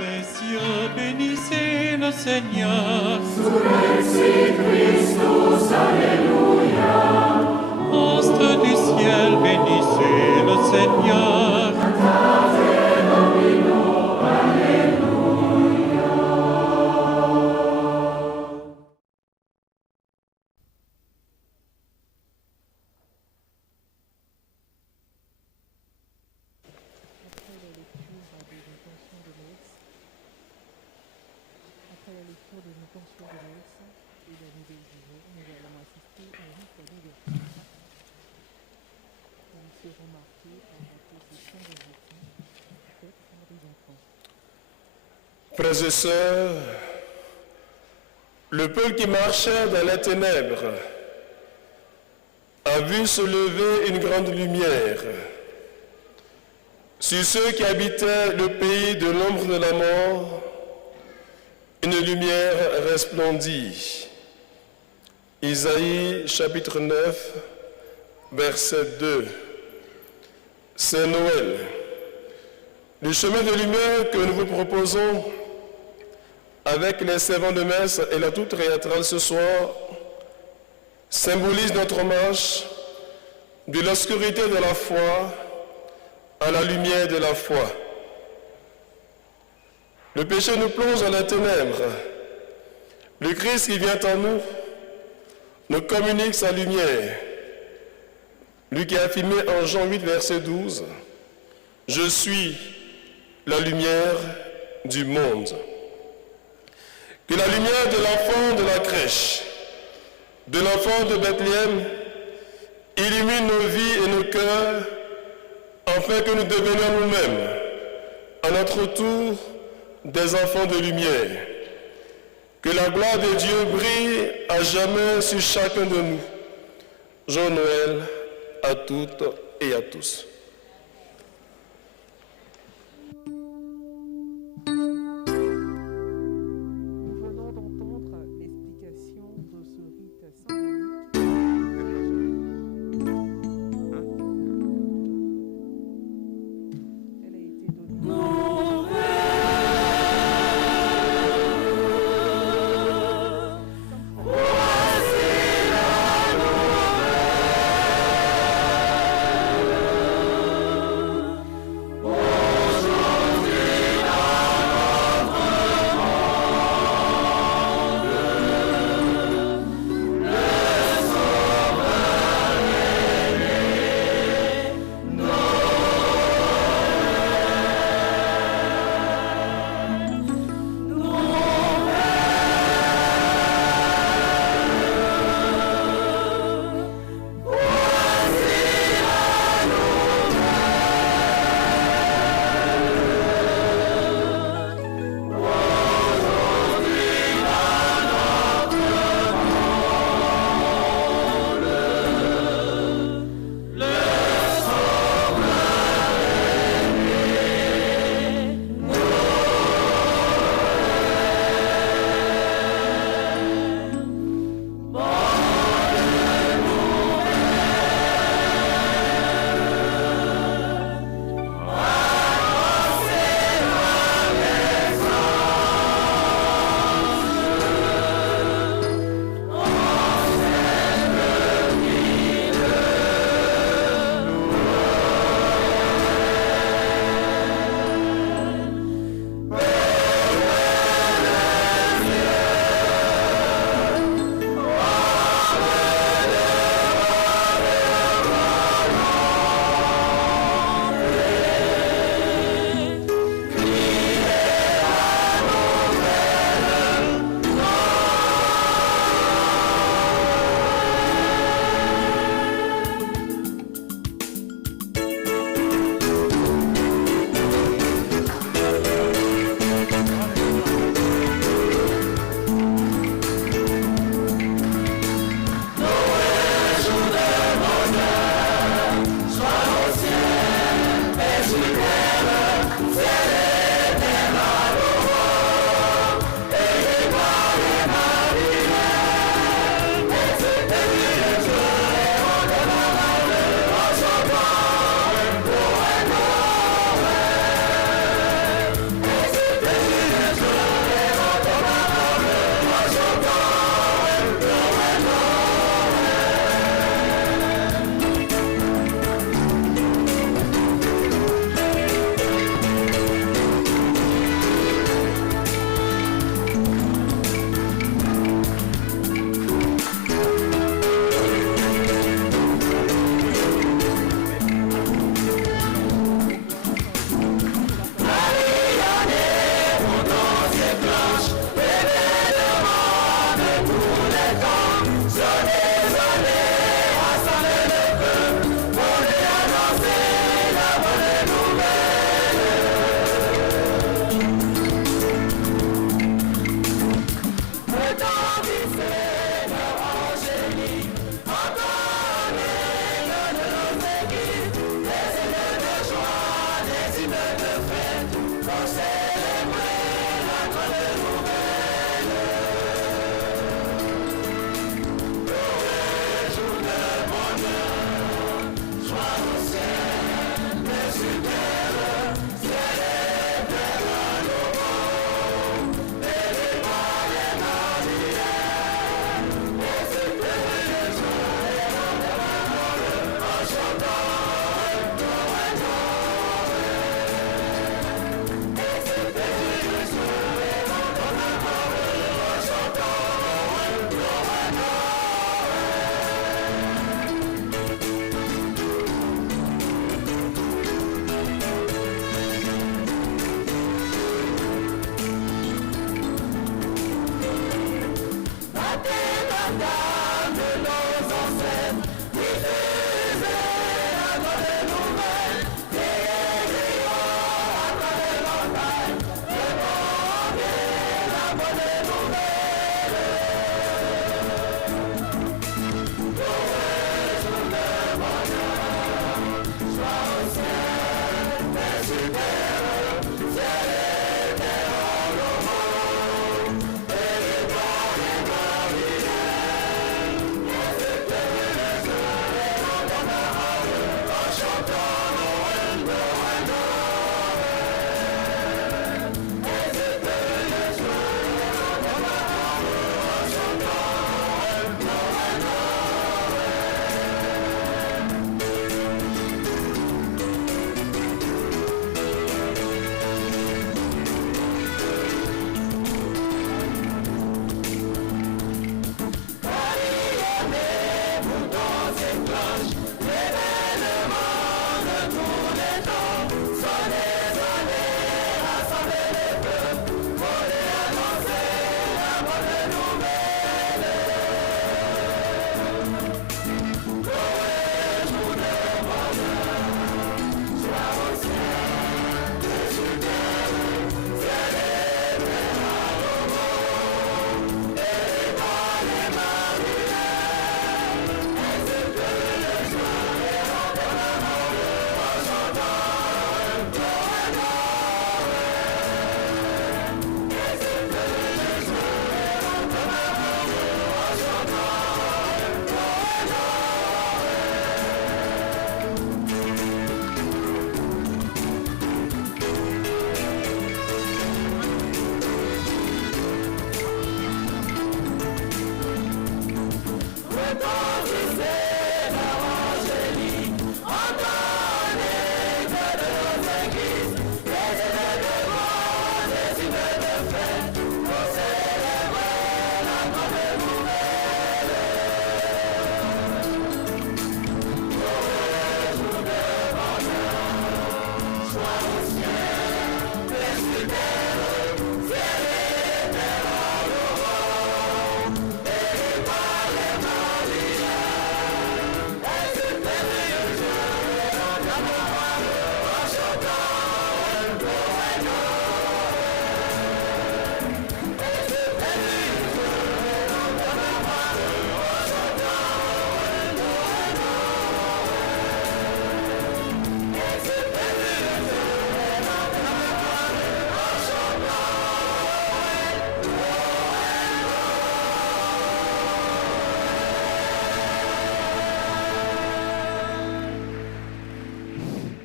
précieux, bénissez le Seigneur. Surrexit Christus, Alléluia. Astres du ciel, bénissez le Seigneur. Cantate Domino, Alléluia. Après la lecture des intentions de l'Os et la nouvelle du jour, nous allons assister à un rite d'ouverture. Nous serons marqués par la possession des époux faite par des enfants. Frères et sœurs, le peuple qui marchait dans les ténèbres a vu se lever une grande lumière. Sur ceux qui habitaient le pays de l'ombre de la mort, une lumière resplendit. Isaïe chapitre 9, verset 2. C'est Noël. Le chemin de lumière que nous vous proposons avec les servants de messe et la toute théâtrale ce soir symbolise notre marche de l'obscurité de la foi à la lumière de la foi. Le péché nous plonge dans les ténèbres. Le Christ qui vient en nous nous communique sa lumière. Lui qui a affirmé en Jean 8, verset 12, « Je suis la lumière du monde ». Que la lumière de l'enfant de la crèche, de l'enfant de Bethléem, illumine nos vies et nos cœurs, afin que nous devenions nous-mêmes, à notre tour, des enfants de lumière. Que la gloire de Dieu brille à jamais sur chacun de nous. Joyeux Noël à toutes et à tous. Nous venons d'entendre l'explication de ce rite symbolique. Elle a été donnée.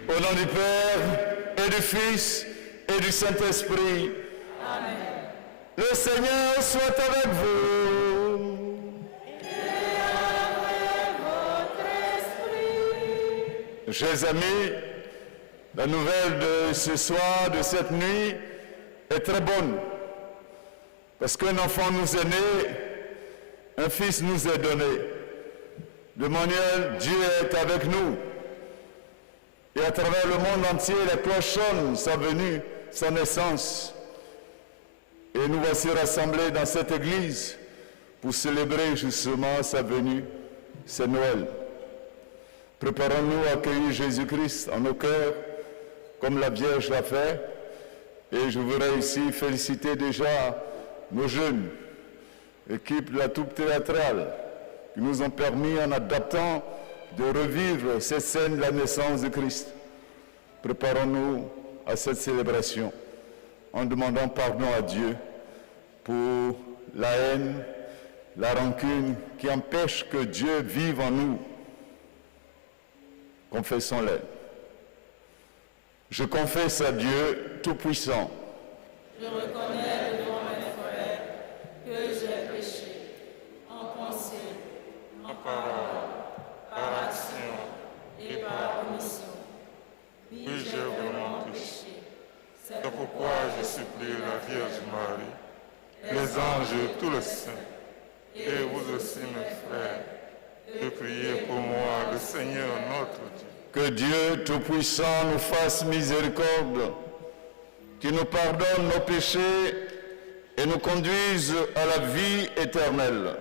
Au nom du Père et du Fils et du Saint-Esprit. Amen. Le Seigneur soit avec vous. Et avec votre esprit. Chers amis, la nouvelle de ce soir, de cette nuit, est très bonne. Parce qu'un enfant nous est né, un fils nous est donné. De manière, Dieu est avec nous. Et à travers le monde entier, les cloches sonnent sa venue, sa naissance. Et nous voici rassemblés dans cette église pour célébrer justement sa venue. C'est Noël. Préparons-nous à accueillir Jésus-Christ en nos cœurs, comme la Vierge l'a fait. Et je voudrais ici féliciter déjà nos jeunes, équipe de la troupe théâtrale, qui nous ont permis, en adaptant, de revivre cette scène de la naissance de Christ. Préparons-nous à cette célébration. en demandant pardon à Dieu pour la haine, la rancune qui empêche que Dieu vive en nous. Confessons-les. Je confesse à Dieu Tout-Puissant. Je reconnais devant mes frères que j'ai péché en pensée, en parole, par action et par omission. Oui, j'ai vraiment péché. C'est pourquoi je supplie la Vierge Marie, les anges, tous les saints, et vous aussi mes frères, de prier pour moi, le Seigneur notre Dieu. Que Dieu Tout-Puissant nous fasse miséricorde, qu'il nous pardonne nos péchés et nous conduise à la vie éternelle.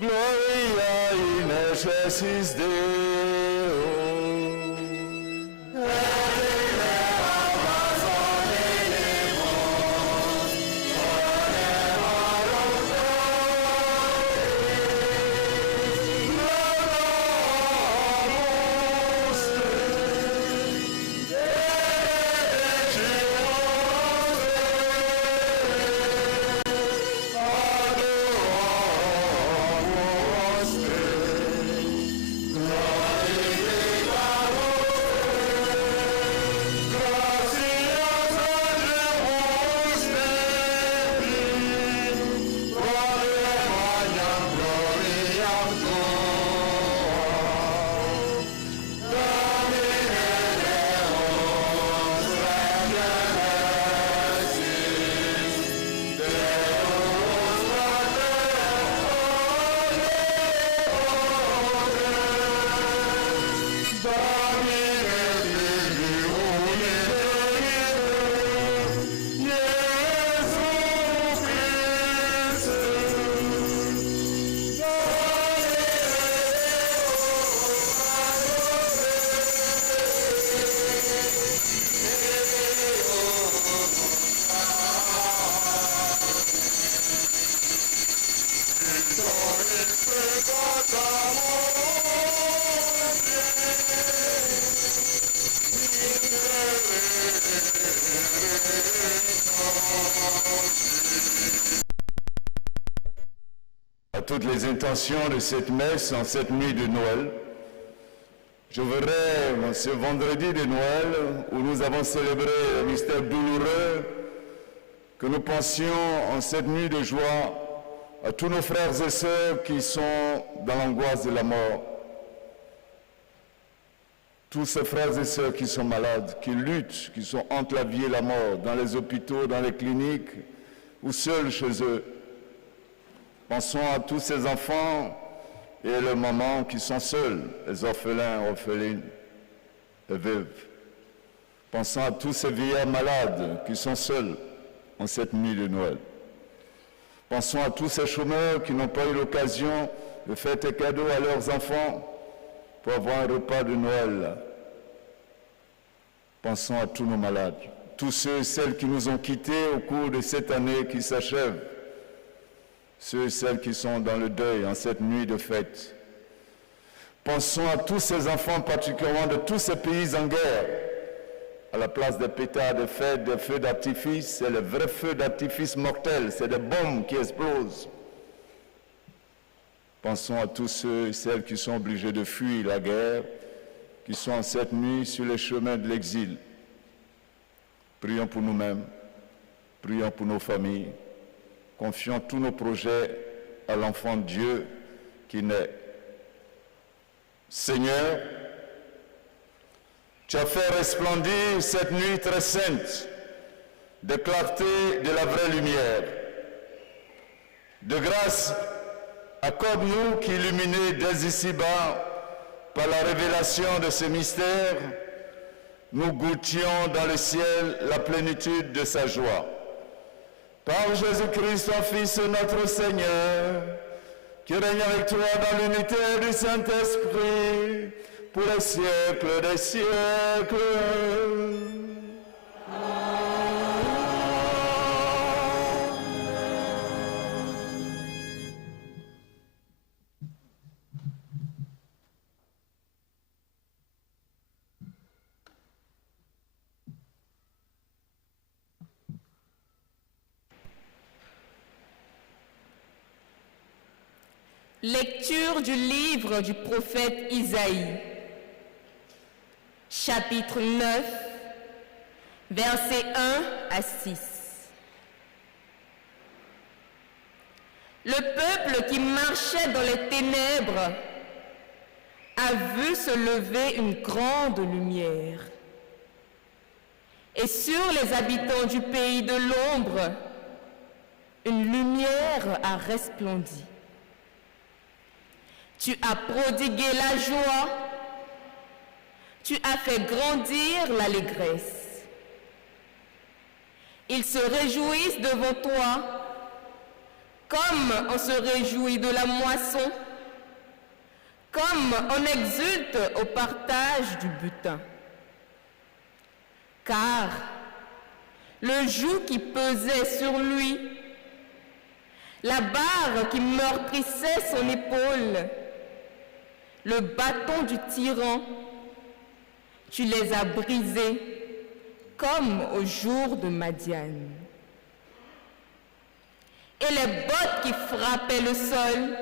Gloria in excelsis Deo. À toutes les intentions de cette messe en cette nuit de Noël, je voudrais, ce vendredi de Noël, où nous avons célébré le mystère douloureux, que nous pensions en cette nuit de joie à tous nos frères et sœurs qui sont dans l'angoisse de la mort, tous ces frères et sœurs qui sont malades, qui luttent, qui sont entre la vie et la mort, dans les hôpitaux, dans les cliniques ou seuls chez eux. Pensons à tous ces enfants et leurs mamans qui sont seuls, les orphelins, orphelines, les veuves. Pensons à tous ces vieillards malades qui sont seuls en cette nuit de Noël. Pensons à tous ces chômeurs qui n'ont pas eu l'occasion de faire des cadeaux à leurs enfants pour avoir un repas de Noël. Pensons à tous nos malades, tous ceux et celles qui nous ont quittés au cours de cette année qui s'achève, ceux et celles qui sont dans le deuil en cette nuit de fête. Pensons à tous ces enfants, particulièrement de tous ces pays en guerre, à la place des pétards, des fêtes, des feux d'artifice, c'est le vrai feu d'artifice mortel, c'est des bombes qui explosent. Pensons à tous ceux et celles qui sont obligés de fuir la guerre, qui sont en cette nuit sur les chemins de l'exil. Prions pour nous-mêmes, prions pour nos familles, confions tous nos projets à l'enfant de Dieu qui naît. Seigneur, tu as fait resplendir cette nuit très sainte de clarté de la vraie lumière. De grâce, accorde-nous qu'illuminés dès ici-bas par la révélation de ce mystère, nous goûtions dans le ciel la plénitude de sa joie. Par Jésus-Christ, ton Fils, notre Seigneur, qui règne avec toi dans l'unité du Saint-Esprit, pour les siècles des siècles. Lecture du livre du prophète Isaïe, chapitre 9, versets 1 à 6. Le peuple qui marchait dans les ténèbres a vu se lever une grande lumière. Et sur les habitants du pays de l'ombre, une lumière a resplendi. Tu as prodigué la joie, tu as fait grandir l'allégresse. Ils se réjouissent devant toi, comme on se réjouit de la moisson, comme on exulte au partage du butin. Car le joug qui pesait sur lui, la barre qui meurtrissait son épaule, le bâton du tyran, tu les as brisés comme au jour de Madian. Et les bottes qui frappaient le sol,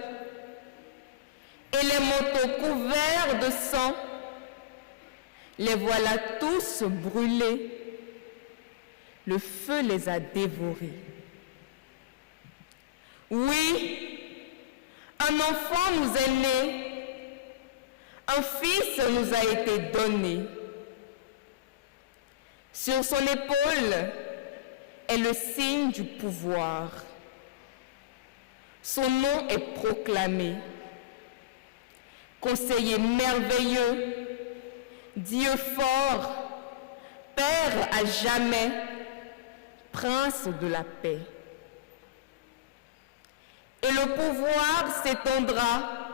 et les manteaux couverts de sang, les voilà tous brûlés. Le feu les a dévorés. Oui, un enfant nous est né, un fils nous a été donné. Sur son épaule est le signe du pouvoir. Son nom est proclamé. Conseiller merveilleux, Dieu fort, Père à jamais, Prince de la paix. Et le pouvoir s'étendra,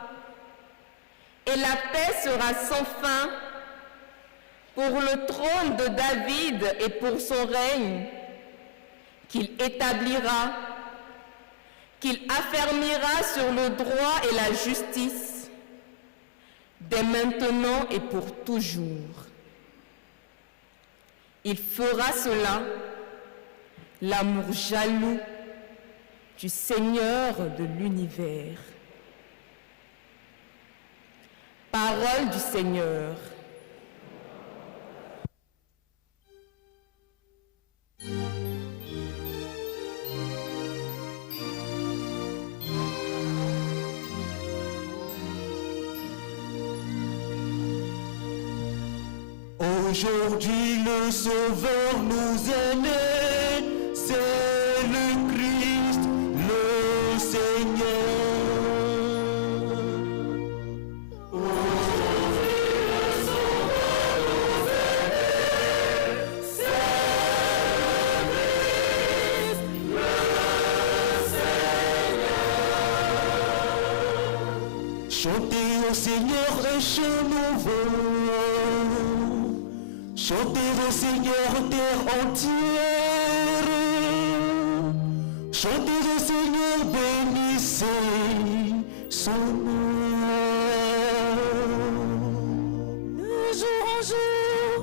et la paix sera sans fin pour le trône de David et pour son règne, qu'il établira, qu'il affermira sur le droit et la justice, dès maintenant et pour toujours. Il fera cela, l'amour jaloux du Seigneur de l'univers. Parole du Seigneur. Aujourd'hui le Sauveur nous est né, c'est le Christ, le Seigneur. Chantez au Seigneur un chant nouveau. Chantez au Seigneur terre entière. Chantez au Seigneur, bénissez son nom. De jour en jour,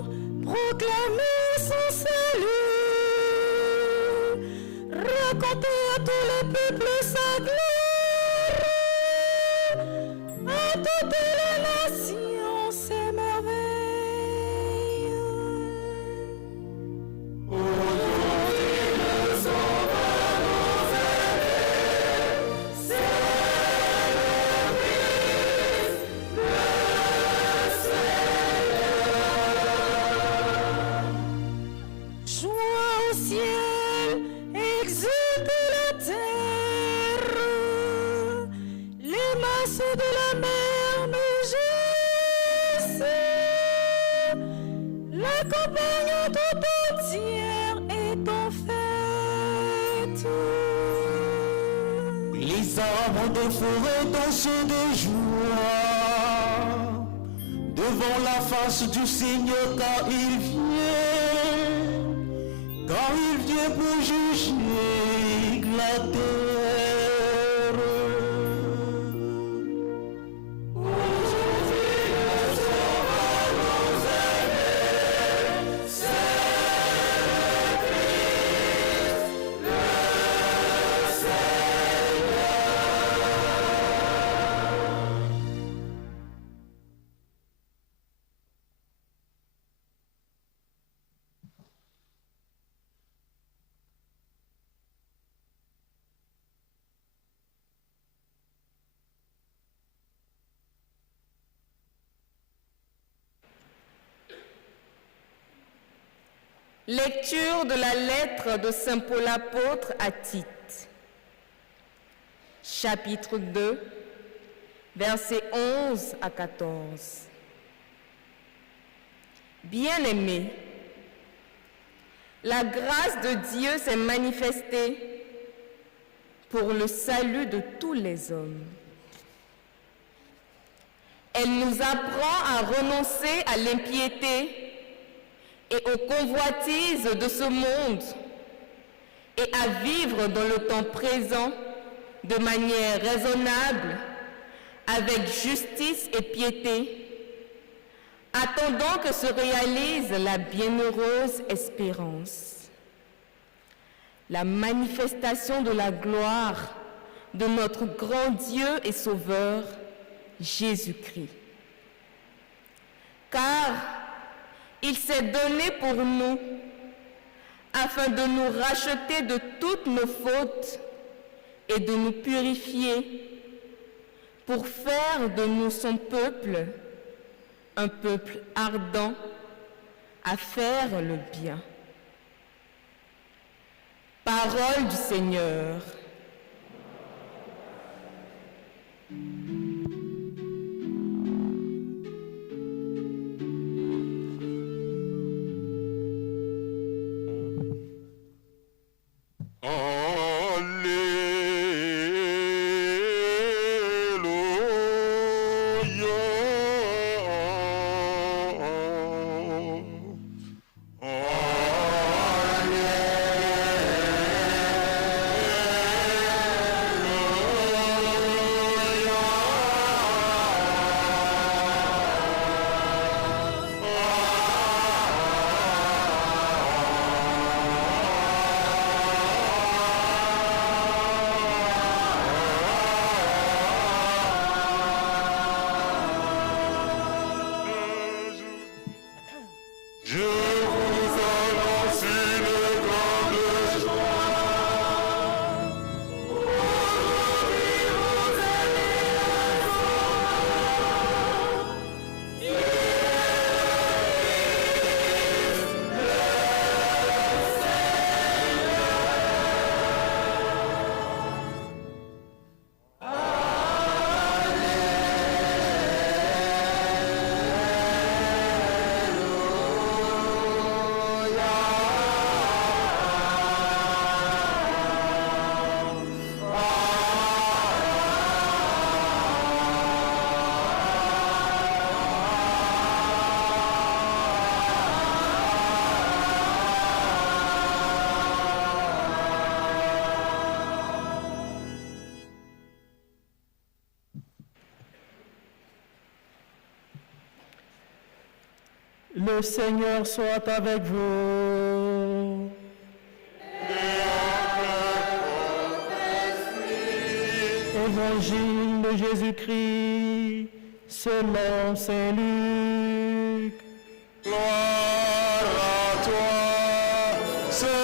proclamez son salut. Racontez à tous les peuples sa gloire. À toutes les nations ses merveilles. Aujourd'hui le Sauveur nous est né, c'est le Christ, le Seigneur. Joie au ciel, exulte la terre. Les masses de la mer mugissent. La campagne tout entière est en fête. Les arbres des forêts dansent de joie devant la face du Seigneur, car il vient pour juger la terre. Aujourd'hui le Sauveur nous est né, c'est le Christ, le Seigneur. Lecture de la lettre de Saint Paul apôtre à Tite. Chapitre 2, versets 11 à 14. Bien-aimés, la grâce de Dieu s'est manifestée pour le salut de tous les hommes. Elle nous apprend à renoncer à l'impiété et aux convoitises de ce monde et à vivre dans le temps présent de manière raisonnable, avec justice et piété, attendant que se réalise la bienheureuse espérance, la manifestation de la gloire de notre grand Dieu et Sauveur, Jésus-Christ. Car il s'est donné pour nous, afin de nous racheter de toutes nos fautes et de nous purifier, pour faire de nous son peuple, un peuple ardent à faire le bien. Parole du Seigneur. Alléluia. Le Seigneur soit avec vous. Évangile de Jésus-Christ selon Saint Luc. Gloire à toi, Seigneur.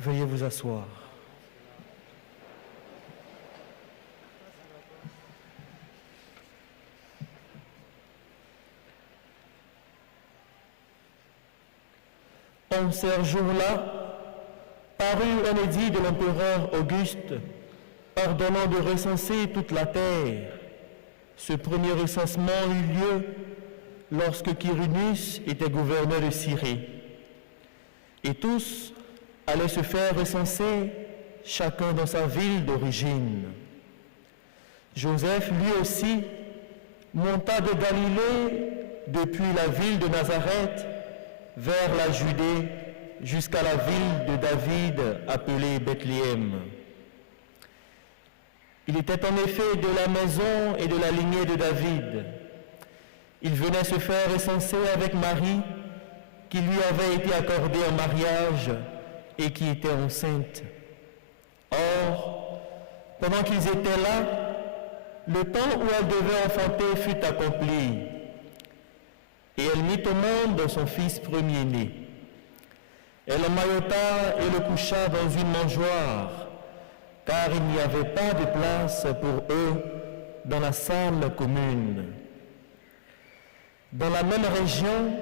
Veuillez vous asseoir. En ce jour-là, parut un édit de l'empereur Auguste, ordonnant de recenser toute la terre. Ce premier recensement eut lieu lorsque Quirinius était gouverneur de Cyrée. Et tous allaient se faire recenser, chacun dans sa ville d'origine. Joseph, lui aussi, monta de Galilée depuis la ville de Nazareth vers la Judée jusqu'à la ville de David appelée Bethléem. Il était en effet de la maison et de la lignée de David. Il venait se faire recenser avec Marie, qui lui avait été accordée en mariage et qui était enceinte. Or, pendant qu'ils étaient là, le temps où elle devait enfanter fut accompli, et elle mit au monde son fils premier-né. Elle emmaillota et le coucha dans une mangeoire, car il n'y avait pas de place pour eux dans la salle commune. Dans la même région,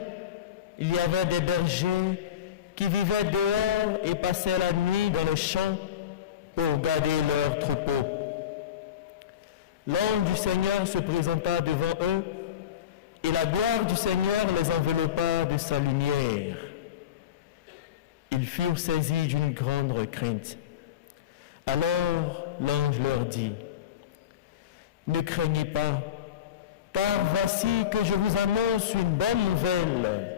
il y avait des bergers qui vivaient dehors et passaient la nuit dans les champs pour garder leurs troupeaux. L'ange du Seigneur se présenta devant eux, et la gloire du Seigneur les enveloppa de sa lumière. Ils furent saisis d'une grande crainte. Alors l'ange leur dit, « Ne craignez pas, car voici que je vous annonce une bonne nouvelle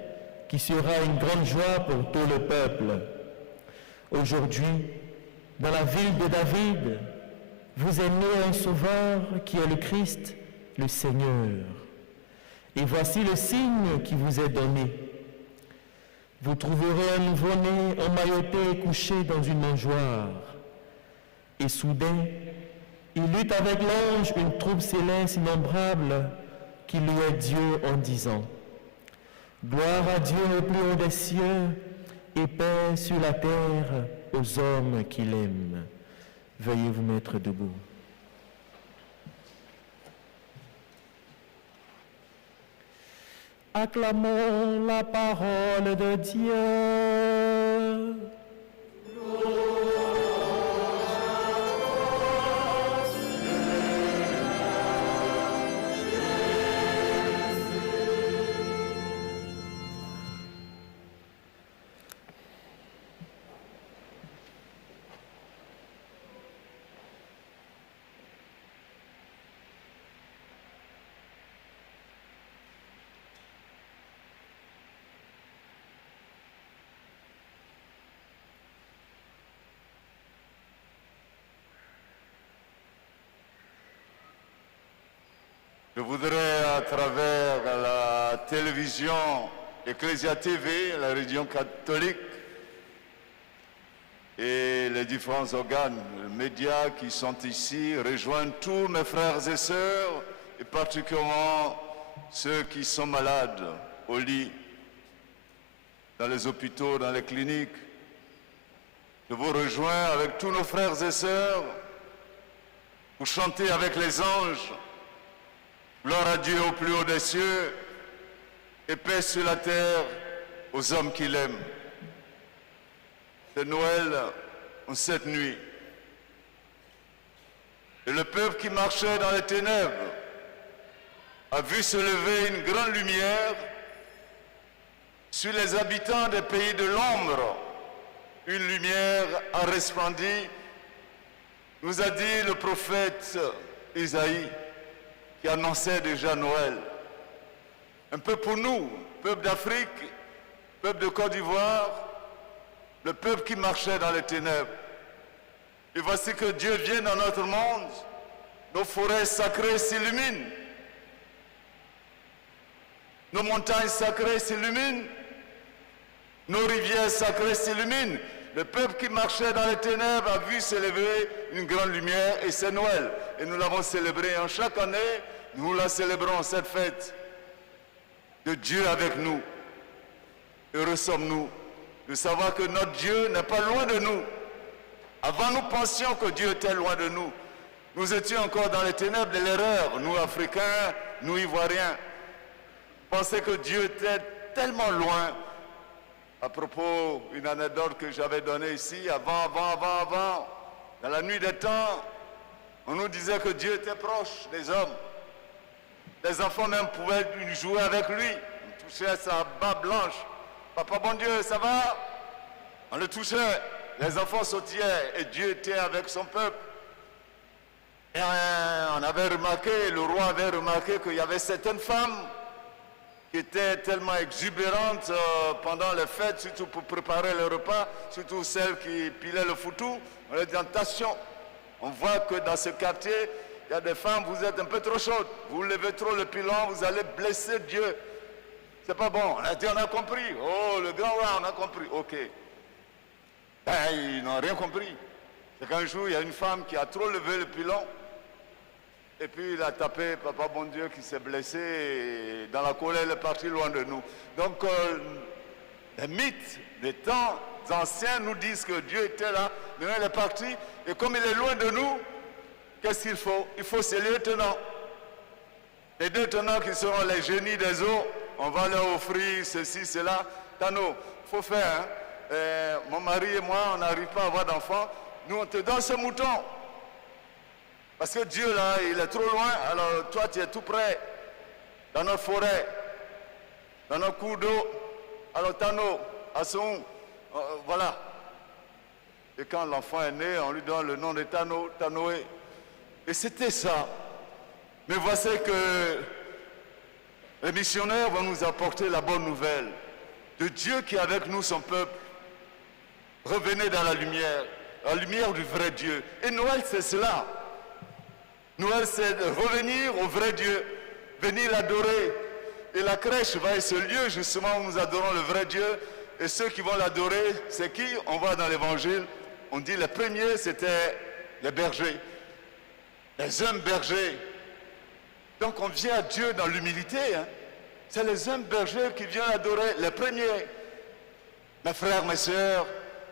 qui sera une grande joie pour tout le peuple. Aujourd'hui, dans la ville de David, vous est né un sauveur qui est le Christ, le Seigneur. Et voici le signe qui vous est donné. Vous trouverez un nouveau-né emmailloté et couché dans une mangeoire. » Et soudain, il eut avec l'ange une troupe céleste innombrable qui louait Dieu en disant, « Gloire à Dieu au plus haut des cieux et paix sur la terre aux hommes qu'il aime. » Veuillez vous mettre debout. Acclamons la parole de Dieu. Je voudrais, à travers la télévision Ecclesia TV, la religion catholique, et les différents organes, les médias qui sont ici, rejoindre tous mes frères et sœurs, et particulièrement ceux qui sont malades au lit, dans les hôpitaux, dans les cliniques. Je vous rejoins avec tous nos frères et sœurs pour chanter avec les anges. Gloire à Dieu au plus haut des cieux et paix sur la terre aux hommes qu'il aime. C'est Noël en cette nuit. Et le peuple qui marchait dans les ténèbres a vu se lever une grande lumière sur les habitants des pays de l'ombre. Une lumière a resplendi nous a dit le prophète Isaïe, qui annonçait déjà Noël. Un peu pour nous, peuple d'Afrique, peuple de Côte d'Ivoire, le peuple qui marchait dans les ténèbres. Et voici que Dieu vient dans notre monde, nos forêts sacrées s'illuminent, nos montagnes sacrées s'illuminent, nos rivières sacrées s'illuminent. Le peuple qui marchait dans les ténèbres a vu s'élever une grande lumière et c'est Noël. Et nous l'avons célébré. En chaque année, nous la célébrons, cette fête de Dieu avec nous. Heureux sommes-nous de savoir que notre Dieu n'est pas loin de nous. Avant, nous pensions que Dieu était loin de nous. Nous étions encore dans les ténèbres de l'erreur, nous Africains, nous Ivoiriens. Pensaient que Dieu était tellement loin. À propos, une anecdote que j'avais donnée ici, avant, dans la nuit des temps, on nous disait que Dieu était proche des hommes. Les enfants même pouvaient jouer avec lui. On touchait sa barbe blanche. Papa, bon Dieu, ça va? On le touchait. Les enfants sautillaient et Dieu était avec son peuple. Et on avait remarqué, le roi avait remarqué qu'il y avait certaines femmes qui étaient tellement exubérantes pendant les fêtes, surtout pour préparer le repas, surtout celles qui pilaient le foutou. On leur dit attention, on voit que dans ce quartier, il y a des femmes, vous êtes un peu trop chaudes, vous levez trop le pilon, vous allez blesser Dieu. C'est pas bon. On a dit on a compris. Oh, le grand roi, on a compris. Ok. Ben, ils n'ont rien compris. C'est qu'un jour, il y a une femme qui a trop levé le pilon. Et puis il a tapé Papa bon Dieu qui s'est blessé et dans la colère il est parti loin de nous. Donc les mythes des temps anciens nous disent que Dieu était là, maintenant il est parti et comme il est loin de nous, qu'est-ce qu'il faut? Il faut ses lieutenants. Les deux tenants qui seront les génies des eaux, on va leur offrir ceci, cela. Tano, il faut faire. Hein? Mon mari et moi, on n'arrive pas à avoir d'enfants. Nous on te donne ce mouton. Parce que Dieu, là, il est trop loin, alors toi, tu es tout près, dans notre forêt, dans notre cours d'eau, alors Tano, Assoum, voilà. Et quand l'enfant est né, on lui donne le nom de Tano, Tanoé. Et c'était ça. Mais voici que les missionnaires vont nous apporter la bonne nouvelle de Dieu qui est avec nous, son peuple. Revenez dans la lumière du vrai Dieu. Et Noël, c'est cela. Noël, c'est revenir au vrai Dieu, venir l'adorer. Et la crèche va être ce lieu justement où nous adorons le vrai Dieu. Et ceux qui vont l'adorer, c'est qui? On voit dans l'évangile, on dit les premiers, c'était les bergers, les hommes bergers. Donc on vient à Dieu dans l'humilité. Hein. C'est les hommes bergers qui viennent adorer les premiers. Mes frères, mes sœurs,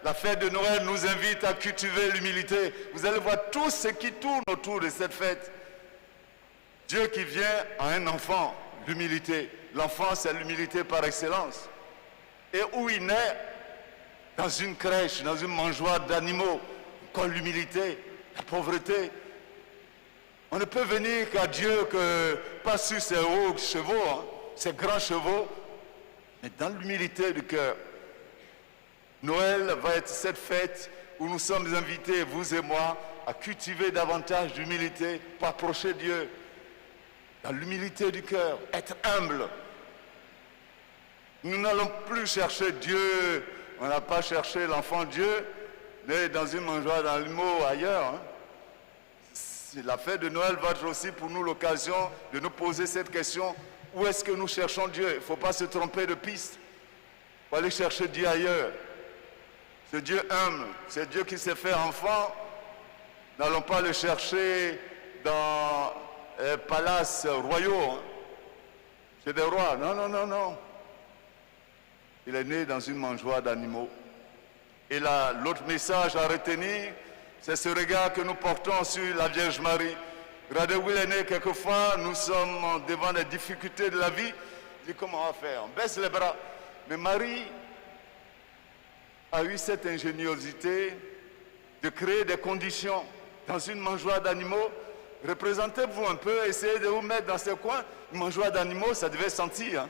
la fête de Noël nous invite à cultiver l'humilité. Vous allez voir tout ce qui tourne autour de cette fête. Dieu qui vient à un enfant, l'humilité. L'enfant, c'est l'humilité par excellence. Et où il naît? Dans une crèche, dans une mangeoire d'animaux. Comme l'humilité, la pauvreté. On ne peut venir qu'à Dieu que pas sur ses hauts chevaux, hein, ses grands chevaux, mais dans l'humilité du cœur. Noël va être cette fête où nous sommes invités, vous et moi, à cultiver davantage d'humilité pour approcher Dieu. Dans l'humilité du cœur, être humble. Nous n'allons plus chercher Dieu, on n'a pas cherché l'enfant Dieu, mais dans une mangeoire d'animaux ailleurs. Hein. La fête de Noël va être aussi pour nous l'occasion de nous poser cette question, où est-ce que nous cherchons Dieu? Il ne faut pas se tromper de piste. Il faut aller chercher Dieu ailleurs. Ce Dieu humble, ce Dieu qui s'est fait enfant, n'allons pas le chercher dans les palaces royaux, hein, chez des rois. Non, non, non, non. Il est né dans une mangeoire d'animaux. Et là, l'autre message à retenir, c'est ce regard que nous portons sur la Vierge Marie. Regardez où il est né, quelquefois, nous sommes devant les difficultés de la vie. On dit comment on va faire? On baisse les bras. Mais Marie a eu cette ingéniosité de créer des conditions dans une mangeoire d'animaux. Représentez-vous un peu, essayez de vous mettre dans ces coins. Une mangeoire d'animaux, ça devait sentir. Hein.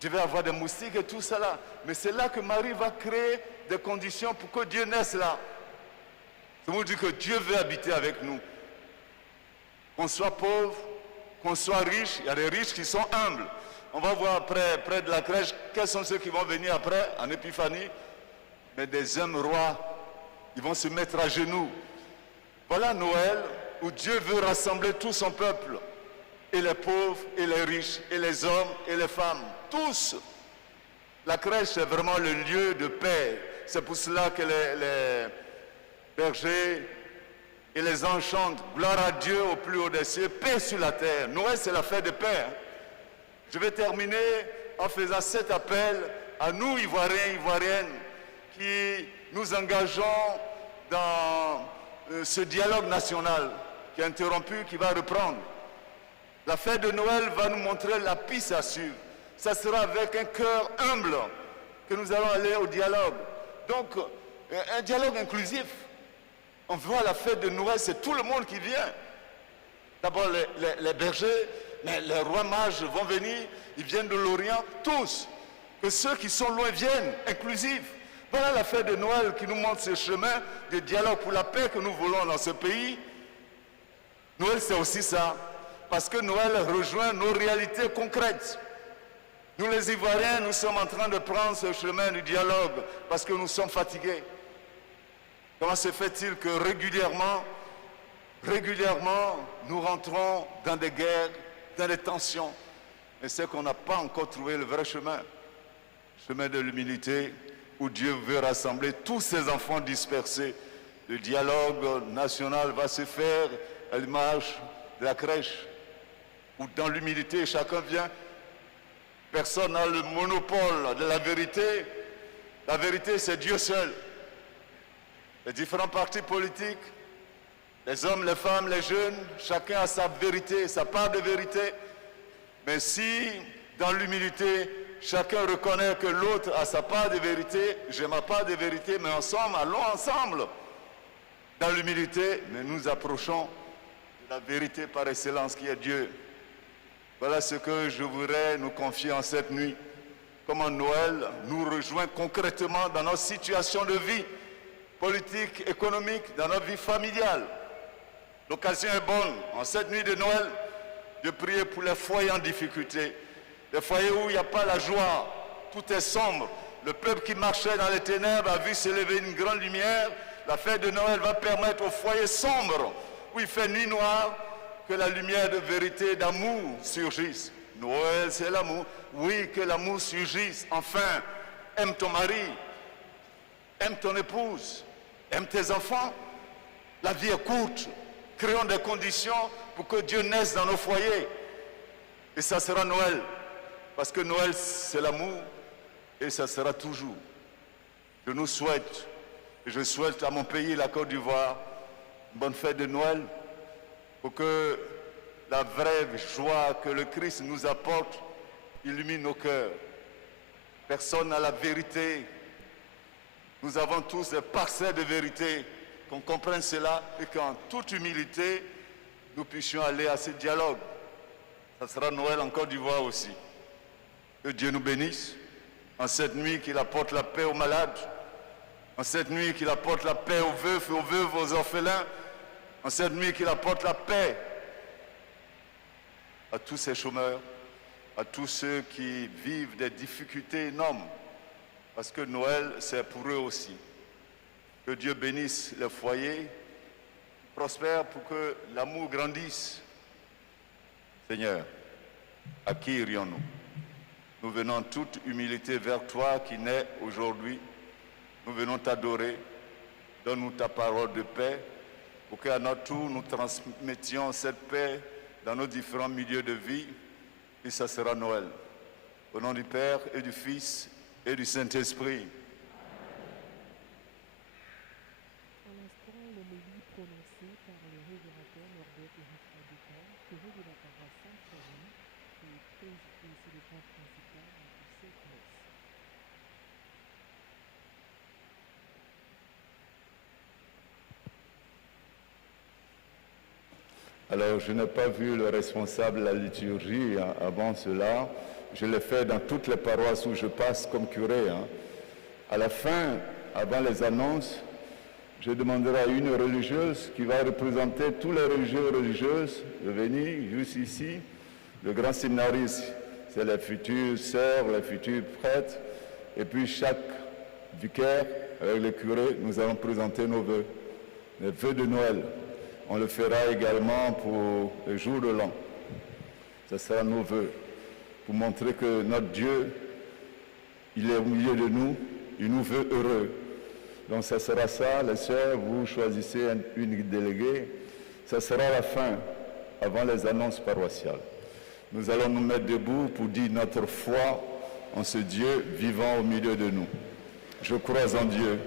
Il devait avoir des moustiques et tout cela. Mais c'est là que Marie va créer des conditions pour que Dieu naisse là. Ça veut dire que Dieu veut habiter avec nous. Qu'on soit pauvre, qu'on soit riche, il y a des riches qui sont humbles. On va voir après, près de la crèche, quels sont ceux qui vont venir après, en Épiphanie. Mais des hommes rois, ils vont se mettre à genoux. Voilà Noël, où Dieu veut rassembler tout son peuple. Et les pauvres, et les riches, et les hommes, et les femmes. Tous. La crèche, c'est vraiment le lieu de paix. C'est pour cela que les bergers et les anges chantent « Gloire à Dieu au plus haut des cieux, paix sur la terre ». Noël, c'est la fête de paix. Je vais terminer en faisant cet appel à nous, Ivoiriens, Ivoiriennes, qui nous engageons dans ce dialogue national qui est interrompu, qui va reprendre. La fête de Noël va nous montrer la piste à suivre. Ça sera avec un cœur humble que nous allons aller au dialogue. Donc, un dialogue inclusif. On voit la fête de Noël, c'est tout le monde qui vient. D'abord les bergers, mais les rois mages vont venir, ils viennent de l'Orient, tous. Que ceux qui sont loin viennent, inclusif. Voilà la fête de Noël qui nous montre ce chemin de dialogue pour la paix que nous voulons dans ce pays. Noël, c'est aussi ça. Parce que Noël rejoint nos réalités concrètes. Nous les Ivoiriens, nous sommes en train de prendre ce chemin du dialogue parce que nous sommes fatigués. Comment se fait-il que régulièrement, nous rentrons dans des guerres, dans des tensions? Et c'est qu'on n'a pas encore trouvé le vrai chemin. Chemin de l'humilité, où Dieu veut rassembler tous ses enfants dispersés. Le dialogue national va se faire à l'image de la crèche, où dans l'humilité, chacun vient. Personne n'a le monopole de la vérité. La vérité, c'est Dieu seul. Les différents partis politiques, les hommes, les femmes, les jeunes, chacun a sa vérité, sa part de vérité. Mais si, dans l'humilité, chacun reconnaît que l'autre a sa part de vérité, j'ai ma part de vérité, mais ensemble, allons ensemble. Dans l'humilité, mais nous approchons de la vérité par excellence qui est Dieu. Voilà ce que je voudrais nous confier en cette nuit. Comment Noël nous rejoint concrètement dans notre situation de vie politique, économique, dans notre vie familiale. L'occasion est bonne, en cette nuit de Noël, de prier pour les foyers en difficulté. Les foyers où il n'y a pas la joie, tout est sombre. Le peuple qui marchait dans les ténèbres a vu s'élever une grande lumière. La fête de Noël va permettre aux foyers sombres, où il fait nuit noire, que la lumière de vérité, d'amour surgisse. Noël, c'est l'amour. Oui, que l'amour surgisse. Enfin, aime ton mari, aime ton épouse, aime tes enfants. La vie est courte. Créons des conditions pour que Dieu naisse dans nos foyers. Et ça sera Noël. Parce que Noël, c'est l'amour. Et ça sera toujours. Je nous souhaite, et je souhaite à mon pays, la Côte d'Ivoire, une bonne fête de Noël. Pour que la vraie joie que le Christ nous apporte illumine nos cœurs. Personne n'a la vérité. Nous avons tous des parcelles de vérité. Qu'on comprenne cela et qu'en toute humilité, nous puissions aller à ce dialogue. Ça sera Noël en Côte d'Ivoire aussi. Que Dieu nous bénisse. En cette nuit, qu'il apporte la paix aux malades. En cette nuit, qu'il apporte la paix aux veufs et aux veuves, aux orphelins. En cette nuit, qu'il apporte la paix à tous ces chômeurs, à tous ceux qui vivent des difficultés énormes. Parce que Noël, c'est pour eux aussi. Que Dieu bénisse les foyers, prospère pour que l'amour grandisse. Seigneur, à qui irions-nous? Nous venons en toute humilité vers toi qui naît aujourd'hui. Nous venons t'adorer. Donne-nous ta parole de paix pour qu'à notre tour, nous transmettions cette paix dans nos différents milieux de vie. Et ça sera Noël. Au nom du Père et du Fils et du Saint-Esprit. À l'instant, l'homélie prononcée par le révérateur Norbert Éric Adécan, curé de la paroisse Sainte-Famille, qui est célébrant principal de cette messe. Alors, je n'ai pas vu le responsable de la liturgie avant cela. Je l'ai fait dans toutes les paroisses où je passe comme curé. À la fin, avant les annonces, je demanderai à une religieuse qui va représenter tous les religieux et religieuses de venir juste ici. Le grand séminariste, c'est les futures sœurs, les futurs prêtres. Et puis chaque vicaire, avec le curé, nous allons présenter nos vœux. Les vœux de Noël. On le fera également pour le jour de l'an. Ce sera nos vœux. Pour montrer que notre Dieu, il est au milieu de nous, il nous veut heureux. Donc ça sera ça, les sœurs, vous choisissez une déléguée. Ça sera la fin, avant les annonces paroissiales. Nous allons nous mettre debout pour dire notre foi en ce Dieu vivant au milieu de nous. Je crois en Dieu.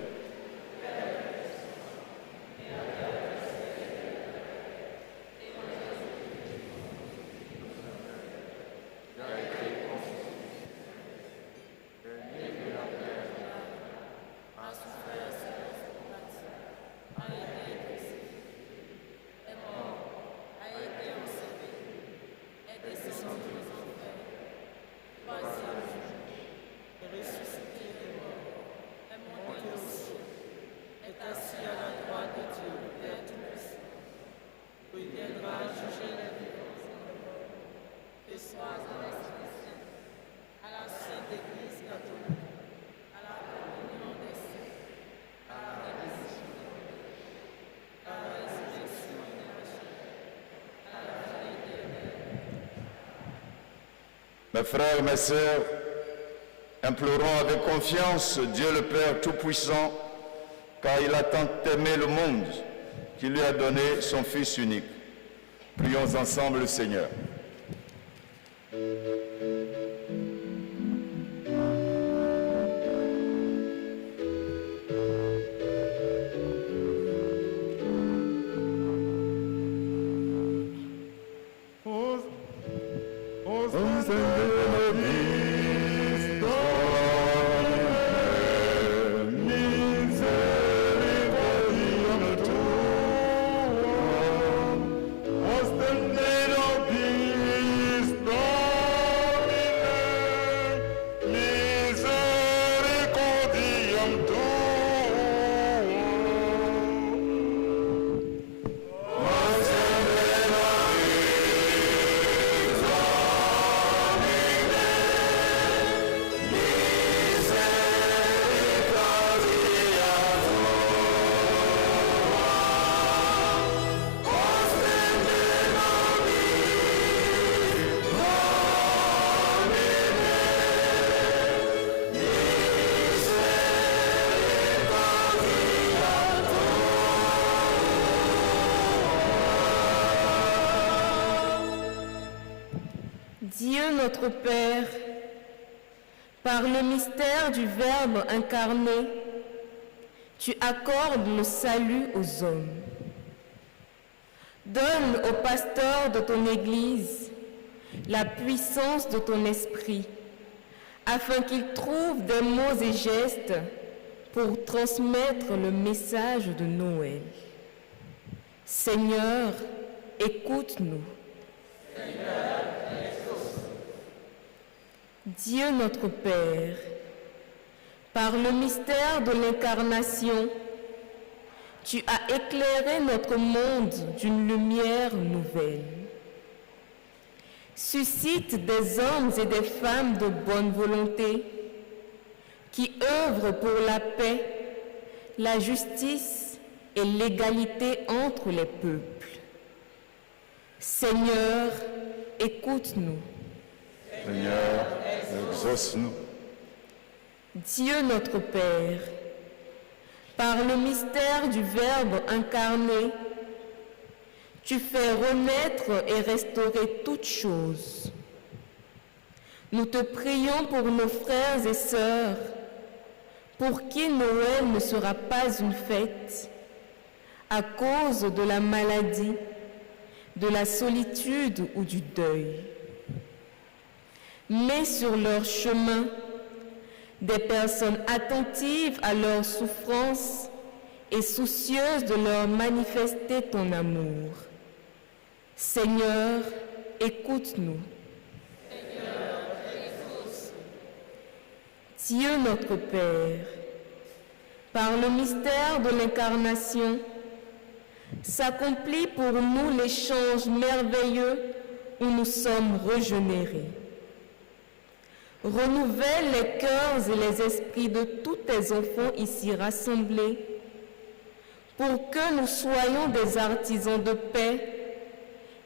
Mes frères, mes sœurs, implorons avec confiance Dieu le Père Tout-Puissant, car il a tant aimé le monde qu'il lui a donné son Fils unique. Prions ensemble le Seigneur. Dieu notre Père, par le mystère du Verbe incarné, tu accordes le salut aux hommes. Donne aux pasteurs de ton Église la puissance de ton esprit, afin qu'ils trouvent des mots et gestes pour transmettre le message de Noël. Seigneur, écoute-nous. Dieu notre Père, par le mystère de l'incarnation, tu as éclairé notre monde d'une lumière nouvelle. Suscite des hommes et des femmes de bonne volonté qui œuvrent pour la paix, la justice et l'égalité entre les peuples. Seigneur, écoute-nous. Seigneur, exauce-nous. Dieu notre Père, par le mystère du Verbe incarné, tu fais renaître et restaurer toutes choses. Nous te prions pour nos frères et sœurs, pour qui Noël ne sera pas une fête, à cause de la maladie, de la solitude ou du deuil. Mets sur leur chemin des personnes attentives à leurs souffrances et soucieuses de leur manifester ton amour. Seigneur, écoute-nous. Dieu notre Père, Par le mystère de l'incarnation, s'accomplit pour nous l'échange merveilleux où nous sommes régénérés. Renouvelle les cœurs et les esprits de tous tes enfants ici rassemblés pour que nous soyons des artisans de paix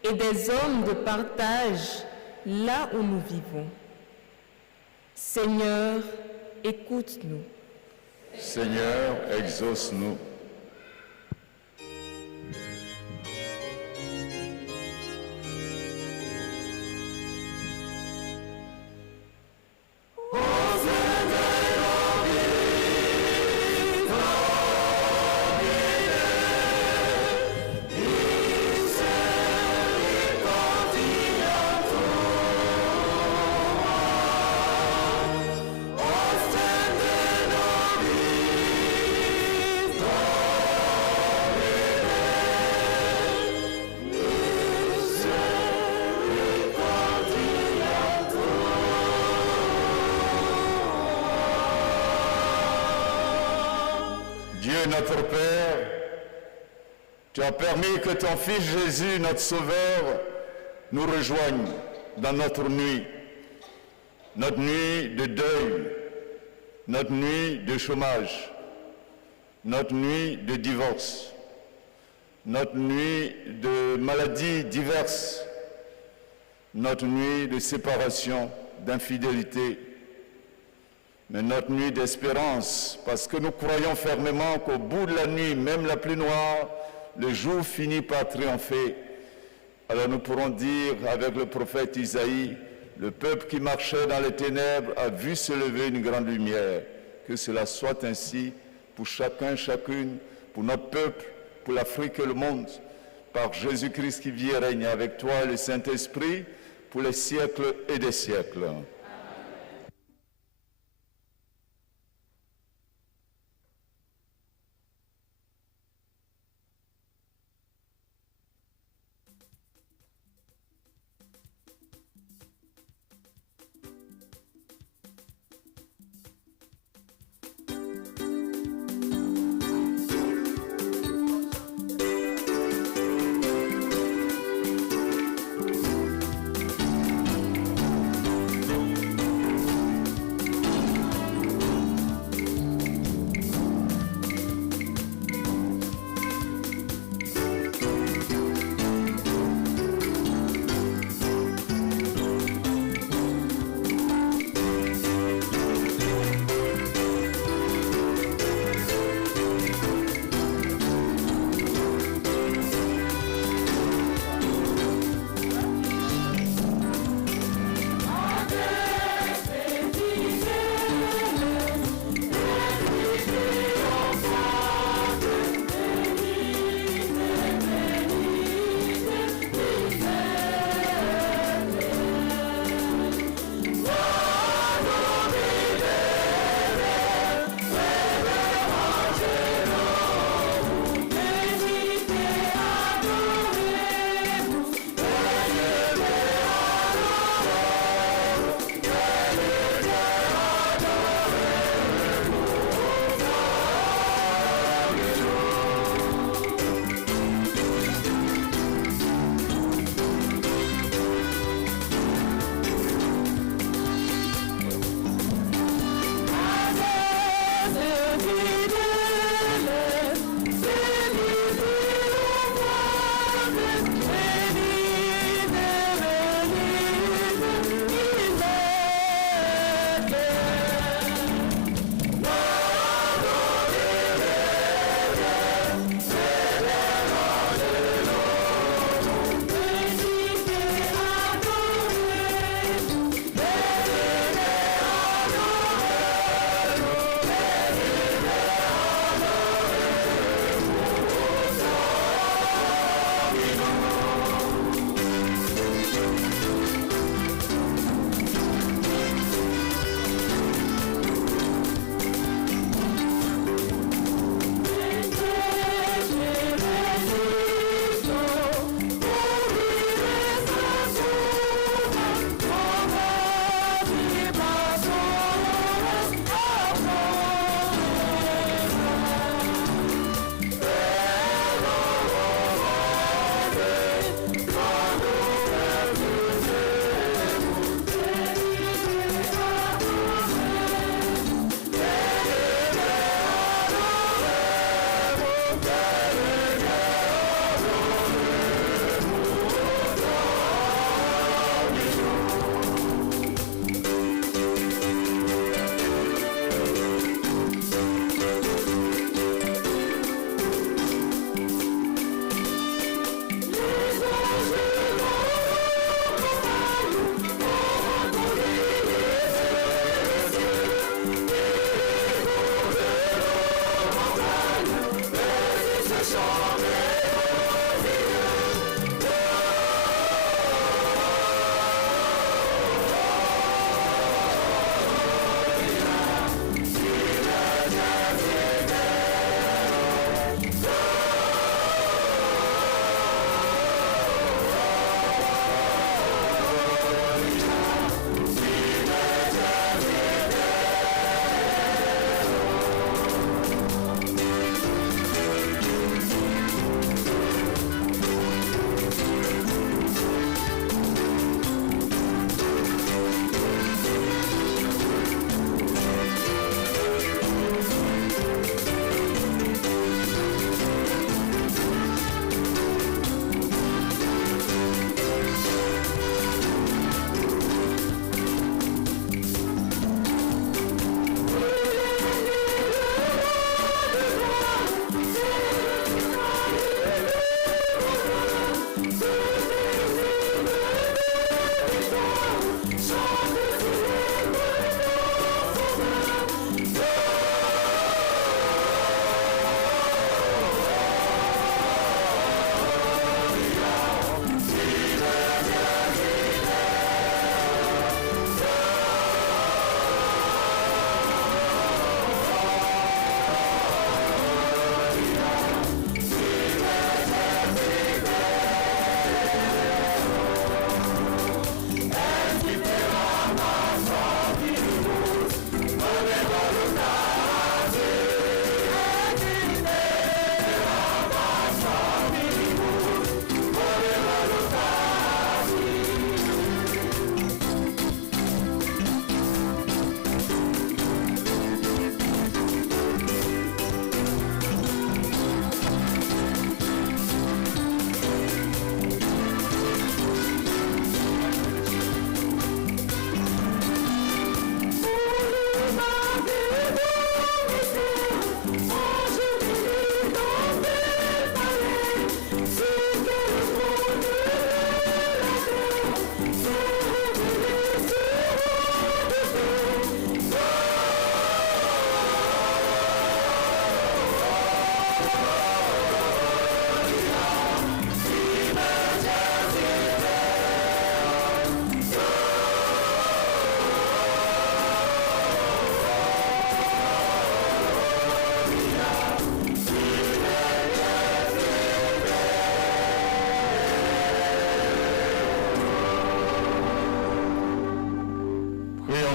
et des hommes de partage là où nous vivons. Seigneur, écoute-nous. Seigneur, exauce-nous. Dieu notre Père, tu as permis que ton Fils Jésus, notre Sauveur, nous rejoigne dans notre nuit de deuil, notre nuit de chômage, notre nuit de divorce, notre nuit de maladies diverses, notre nuit de séparation, d'infidélité, mais notre nuit d'espérance, parce que nous croyons fermement qu'au bout de la nuit, même la plus noire, le jour finit par triompher. Alors nous pourrons dire avec le prophète Isaïe, le peuple qui marchait dans les ténèbres a vu se lever une grande lumière. Que cela soit ainsi pour chacun, chacune, pour notre peuple, pour l'Afrique et le monde, par Jésus-Christ qui vit et règne avec toi et le Saint-Esprit, pour les siècles et des siècles.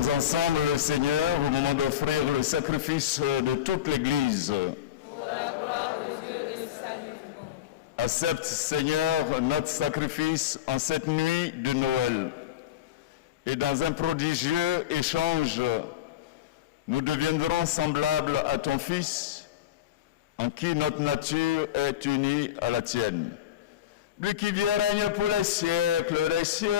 ensemble le Seigneur au moment d'offrir le sacrifice de toute l'Église. Pour la gloire de Dieu et le salut du monde. Accepte, Seigneur, notre sacrifice en cette nuit de Noël. Et dans un prodigieux échange, nous deviendrons semblables à ton Fils, en qui notre nature est unie à la tienne. Lui qui vient règne pour les siècles des siècles.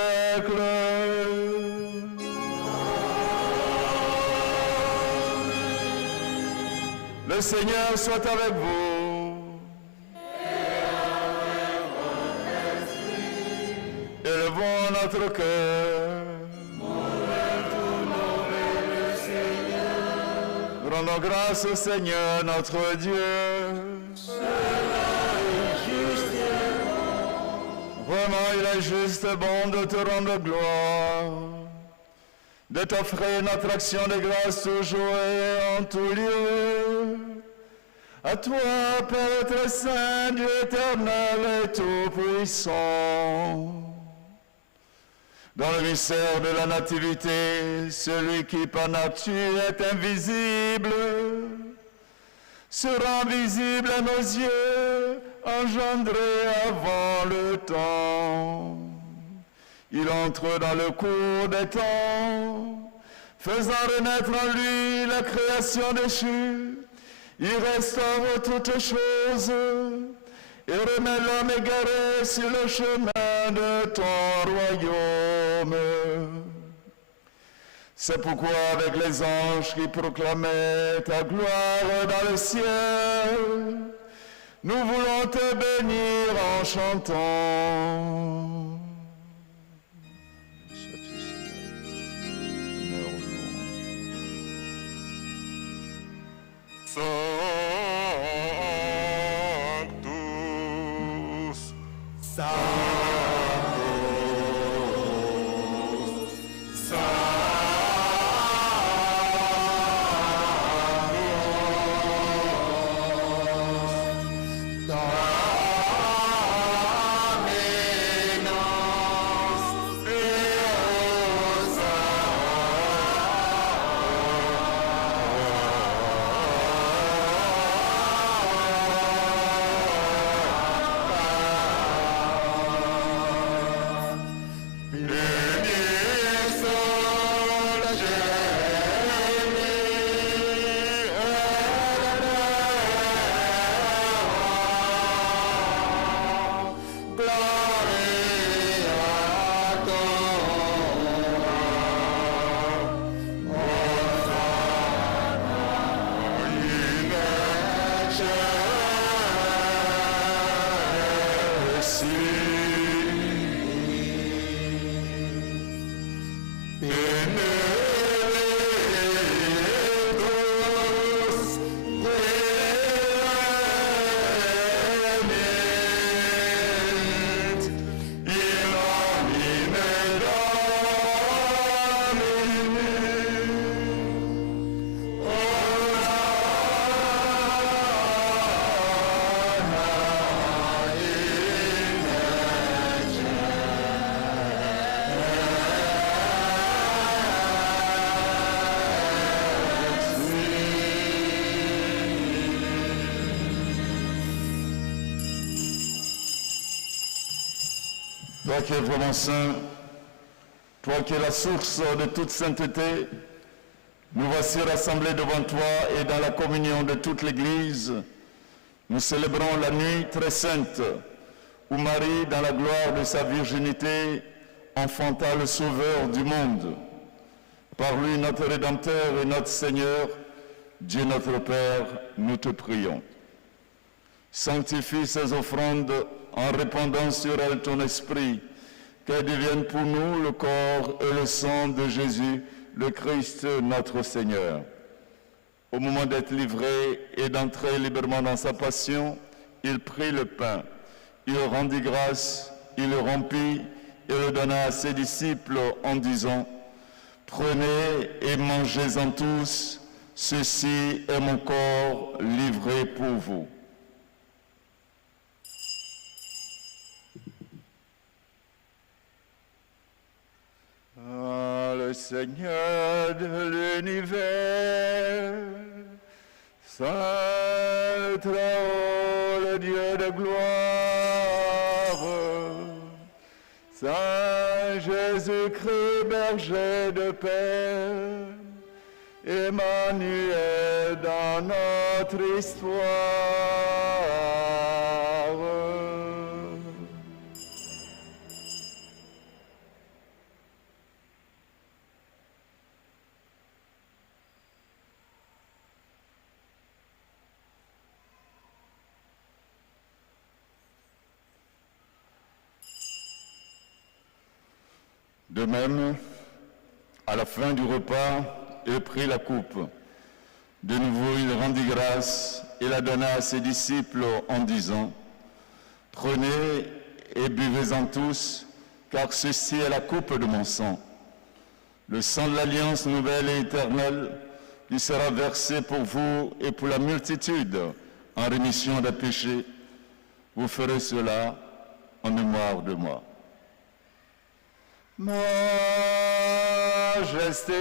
Le Seigneur soit avec vous. Élevons notre cœur. Rendons grâce au Seigneur notre Dieu. Vraiment, il est juste et bon de te rendre gloire, de t'offrir notre action de grâce toujours et en tout lieu. À toi, Père très saint, Dieu éternel et tout-puissant. Dans le mystère de la nativité, celui qui par nature est invisible se rend visible à nos yeux, engendré avant le temps. Il entre dans le cours des temps, faisant renaître en lui la création déchue. Il restaure toutes choses et remet l'homme égaré sur le chemin de ton royaume. C'est pourquoi avec les anges qui proclamaient ta gloire dans le ciel, nous voulons te bénir en chantant. Sanctus, Toi qui es vraiment saint, toi qui es la source de toute sainteté, nous voici rassemblés devant toi et dans la communion de toute l'Église. Nous célébrons la nuit très sainte où Marie, dans la gloire de sa virginité, enfanta le Sauveur du monde. Par lui, notre Rédempteur et notre Seigneur, Dieu notre Père, nous te prions. Sanctifie ces offrandes en répandant sur elles ton esprit, qu'elles deviennent pour nous le corps et le sang de Jésus, le Christ, notre Seigneur. Au moment d'être livré et d'entrer librement dans sa passion, il prit le pain, il rendit grâce, il le rompit et le donna à ses disciples en disant « Prenez et mangez-en tous, ceci est mon corps livré pour vous. » Ah, le Seigneur Seigneur de l'univers, Saint très-haut, le Dieu de gloire, Saint Jésus-Christ, berger de paix, Emmanuel dans notre histoire. De même, à la fin du repas, il prit la coupe. De nouveau, il rendit grâce et la donna à ses disciples en disant, « Prenez et buvez-en tous, car ceci est la coupe de mon sang, le sang de l'alliance nouvelle et éternelle, qui sera versé pour vous et pour la multitude en rémission des péchés. Vous ferez cela en mémoire de moi. » Majesté,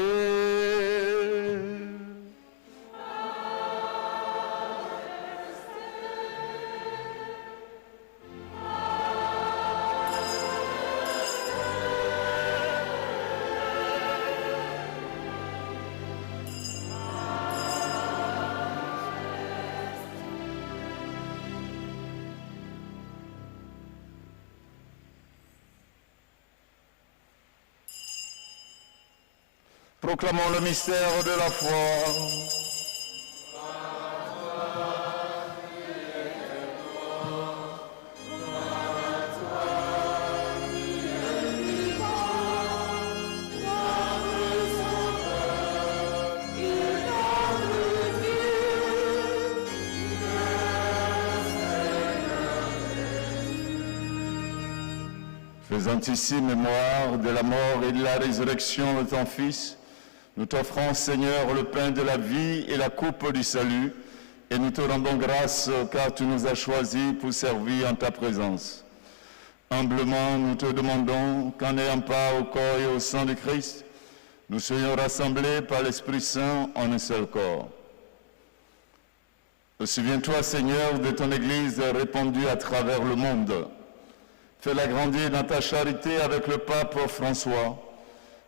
proclamons le mystère de la foi. Faisant ici mémoire de la mort et de la résurrection de ton Fils, nous t'offrons, Seigneur, le pain de la vie et la coupe du salut, et nous te rendons grâce car tu nous as choisis pour servir en ta présence. Humblement, nous te demandons qu'en ayant part au corps et au sang de Christ, nous soyons rassemblés par l'Esprit Saint en un seul corps. Souviens-toi, Seigneur, de ton Église répandue à travers le monde. Fais-la grandir dans ta charité avec le pape François,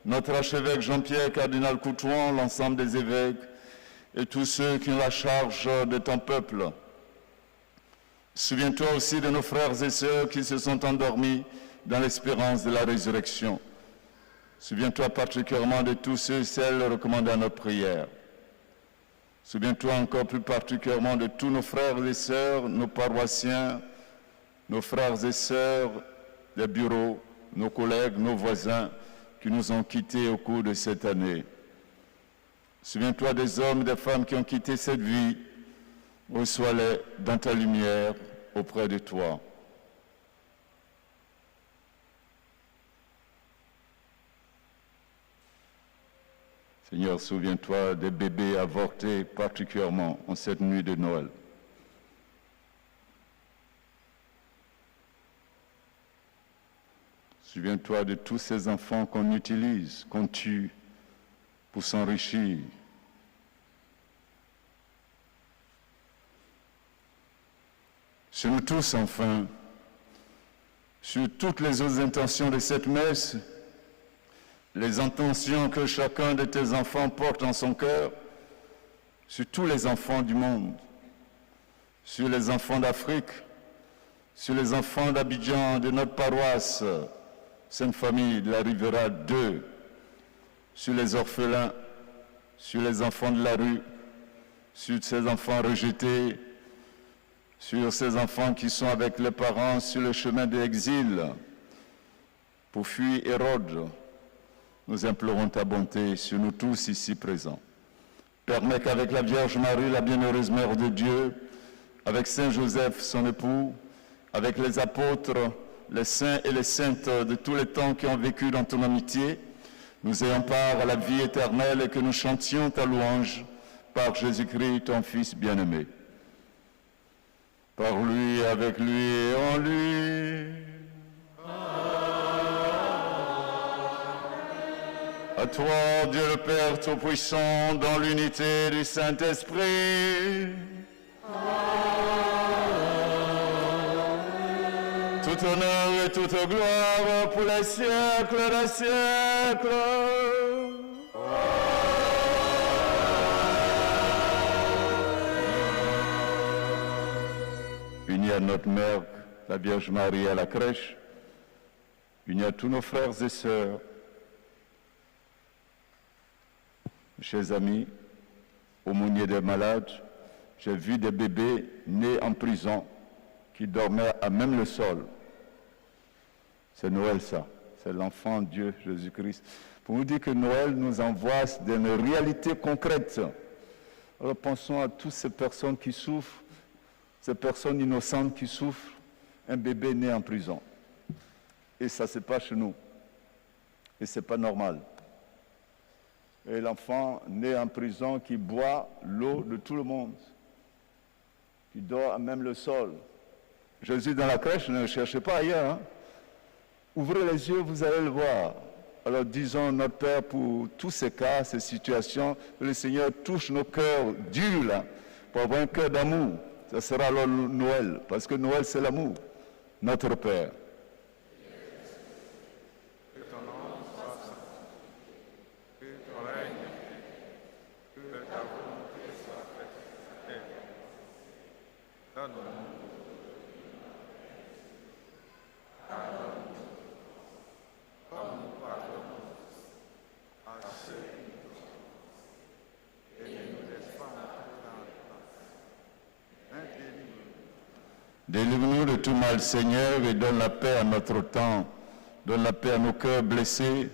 notre archevêque Jean-Pierre Cardinal Coutouan, l'ensemble des évêques et tous ceux qui ont la charge de ton peuple. Souviens-toi aussi de nos frères et sœurs qui se sont endormis dans l'espérance de la résurrection. Souviens-toi particulièrement de tous ceux et celles recommandés à notre prière. Souviens-toi encore plus particulièrement de tous nos frères et sœurs, nos paroissiens, nos frères et sœurs des bureaux, nos collègues, nos voisins qui nous ont quittés au cours de cette année. Souviens-toi des hommes et des femmes qui ont quitté cette vie. Reçois-les dans ta lumière auprès de toi. Seigneur, souviens-toi des bébés avortés particulièrement en cette nuit de Noël. Souviens-toi de tous ces enfants qu'on utilise, qu'on tue pour s'enrichir. Sur nous tous, enfin, sur toutes les autres intentions de cette messe, les intentions que chacun de tes enfants porte en son cœur, sur tous les enfants du monde, sur les enfants d'Afrique, sur les enfants d'Abidjan, de notre paroisse, Sainte Famille de la Rivera 2, sur les orphelins, sur les enfants de la rue, sur ces enfants rejetés, sur ces enfants qui sont avec les parents sur le chemin de l'exil, pour fuir Hérode. Nous implorons ta bonté sur nous tous ici présents. Permets qu'avec la Vierge Marie, la bienheureuse Mère de Dieu, avec Saint Joseph, son époux, avec les apôtres, les saints et les saintes de tous les temps qui ont vécu dans ton amitié, nous ayons part à la vie éternelle et que nous chantions ta louange par Jésus-Christ, ton Fils bien-aimé. Par lui, avec lui et en lui. À toi, Dieu le Père Tout-Puissant, dans l'unité du Saint-Esprit. Tout honneur et toute gloire pour les siècles des siècles. Unis à notre mère, la Vierge Marie à la crèche, unis à tous nos frères et sœurs, chers amis, aumôniers des malades, j'ai vu des bébés nés en prison qui dormaient à même le sol. C'est Noël ça, c'est l'enfant Dieu Jésus-Christ. Pour nous dire que Noël nous envoie d'une réalité concrète. Alors pensons à toutes ces personnes qui souffrent, ces personnes innocentes qui souffrent, un bébé né en prison. Et ça, c'est pas chez nous. Et c'est pas normal. Et l'enfant né en prison qui boit l'eau de tout le monde, qui dort à même le sol. Jésus dans la crèche, ne cherchez pas ailleurs. Hein? Ouvrez les yeux, vous allez le voir. Alors disons notre Père pour tous ces cas, ces situations, que le Seigneur touche nos cœurs durs là, pour avoir un cœur d'amour. Ça sera alors Noël, parce que Noël c'est l'amour. Notre Père. Délivre-nous de tout mal, Seigneur, et donne la paix à notre temps. Donne la paix à nos cœurs blessés,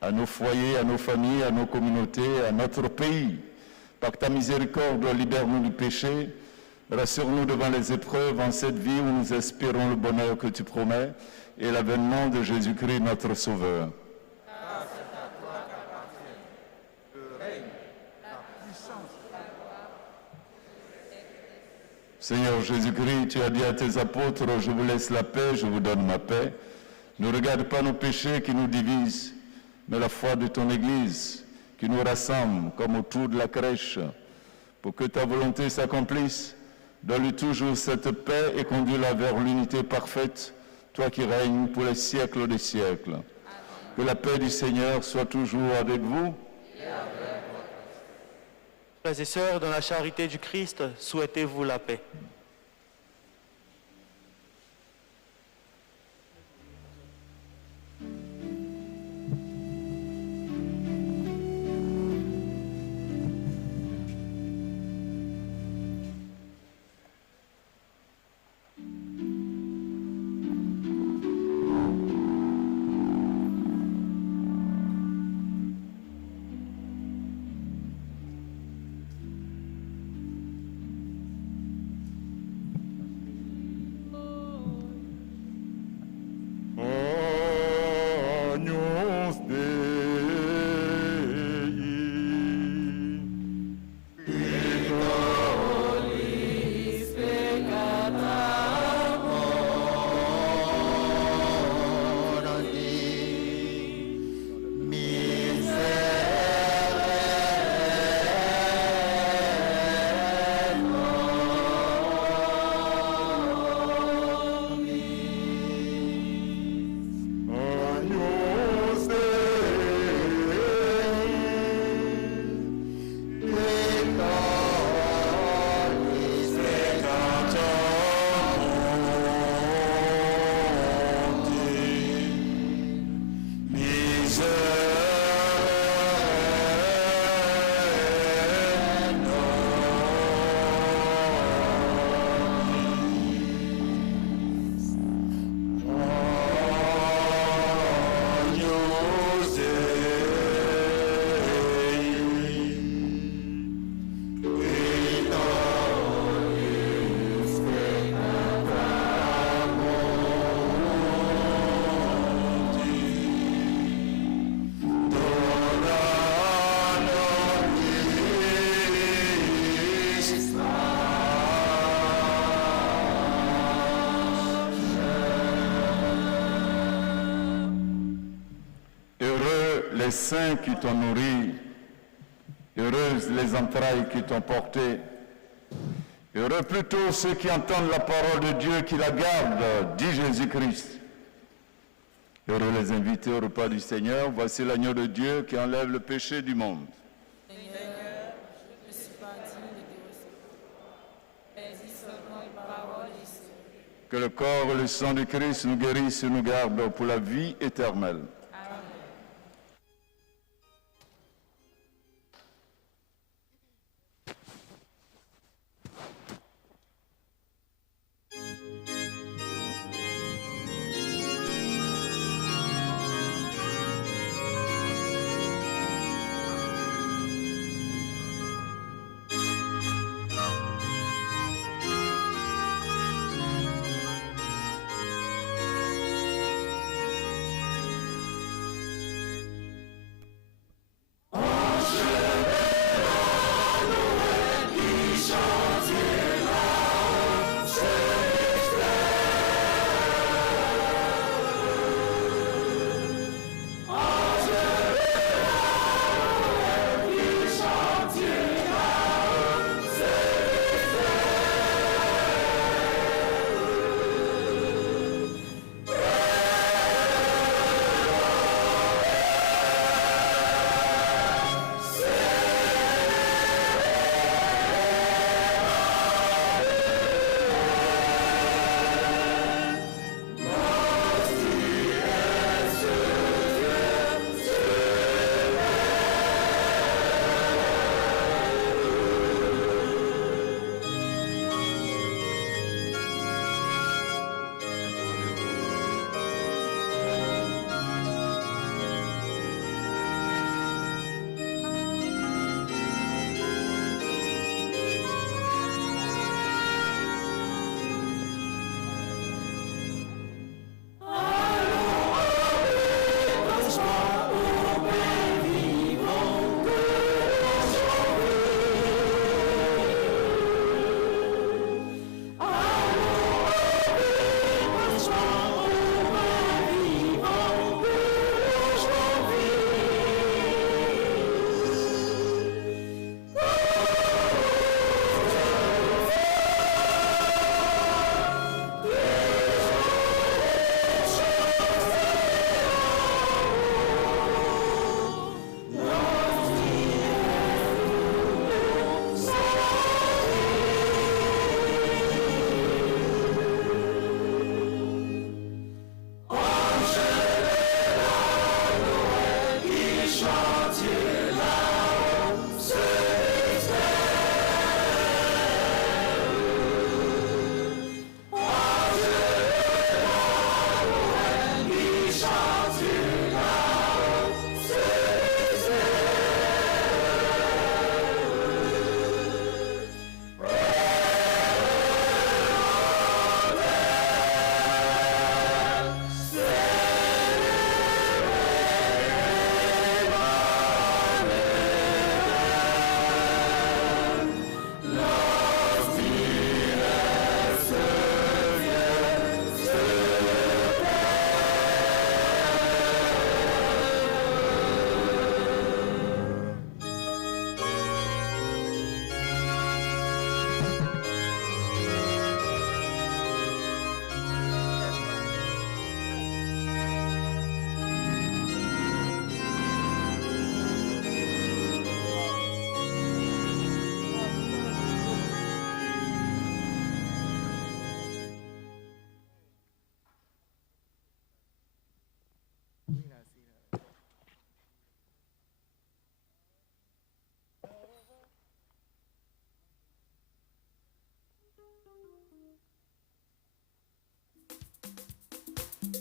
à nos foyers, à nos familles, à nos communautés, à notre pays. Par ta miséricorde, libère-nous du péché. Rassure-nous devant les épreuves en cette vie où nous espérons le bonheur que tu promets et l'avènement de Jésus-Christ, notre Sauveur. Seigneur Jésus-Christ, tu as dit à tes apôtres, je vous laisse la paix, je vous donne ma paix. Ne regarde pas nos péchés qui nous divisent, mais la foi de ton Église qui nous rassemble comme autour de la crèche. Pour que ta volonté s'accomplisse, donne-lui toujours cette paix et conduis-la vers l'unité parfaite, toi qui règnes pour les siècles des siècles. Que la paix du Seigneur soit toujours avec vous. Frères et sœurs, dans la charité du Christ, souhaitez-vous la paix. les seins qui t'ont nourri. Heureuses les entrailles qui t'ont porté. Heureux plutôt ceux qui entendent la parole de Dieu, qui la gardent, dit Jésus-Christ. Heureux les invités au repas du Seigneur. Voici l'agneau de Dieu qui enlève le péché du monde. Seigneur, je ne suis pas digne de te recevoir. Mais dis seulement une parole et seul. Que le corps et le sang de Christ nous guérissent et nous gardent pour la vie éternelle.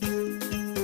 Amen.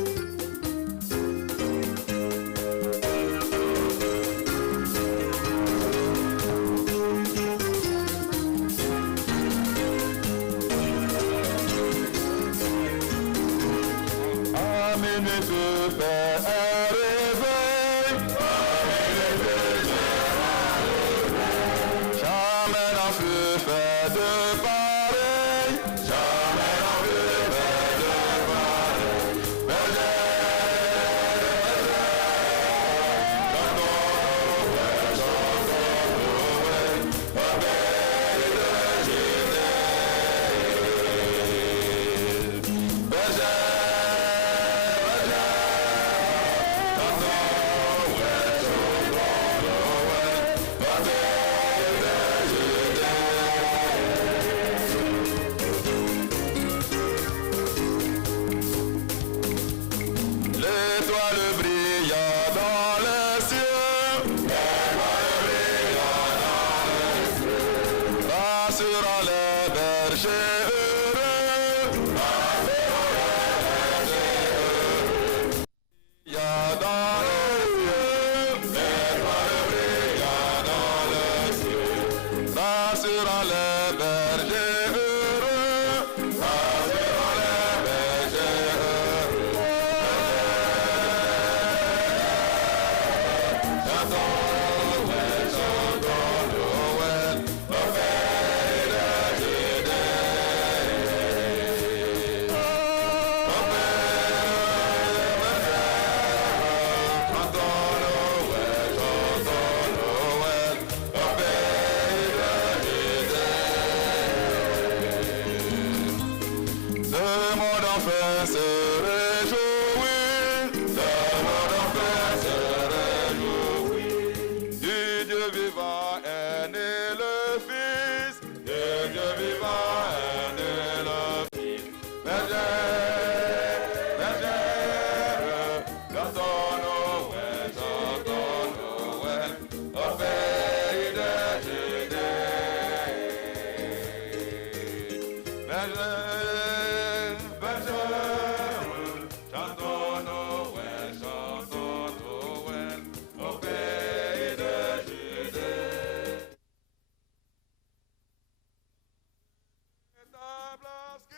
bergers heureux. Il y a dans les cieux, l'étoile brille dans le ciel. Rassurant les bergers heureux, rassurant les bergers heureux. Chantons Noël, chantons Noël, au pays de Judée. Au chantons Noël, au pays de Judée. Le monde enfin se réjouit, le monde enfin se réjouit. Du Dieu vivant est né le Fils, du Dieu vivant est né le Fils. Bergère, bergère, chantons Noël, au pays de Judée. Bergère, bergère, chantons Noël, au pays de Judée. Table obscure,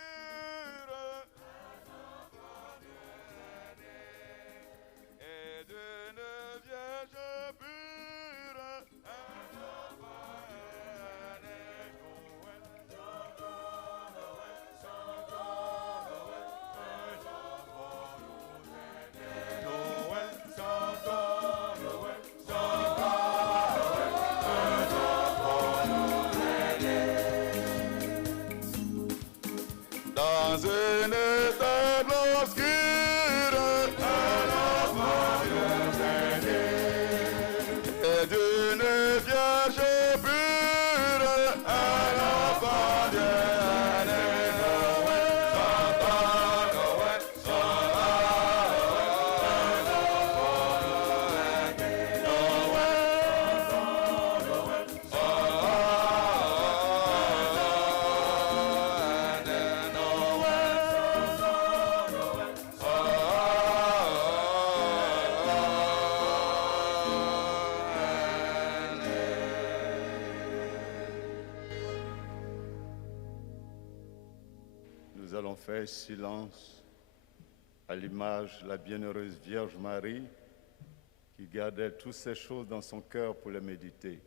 et d'une vierge pure, un enfant est né. Noël, chantons Noël, chantons Noël, un enfant nous est né. Noël, chantons Noël, chantons Noël, un enfant nous est né. Dans une table obscure, un enfant Dieu est né. Et d'une vierge pure, un enfant Dieu est né. Noël, chantons Noël, chantons Noël, un enfant nous est né. Noël, chantons Noël, Nous allons faire silence à l'image de la bienheureuse Vierge Marie qui gardait toutes ces choses dans son cœur pour les méditer.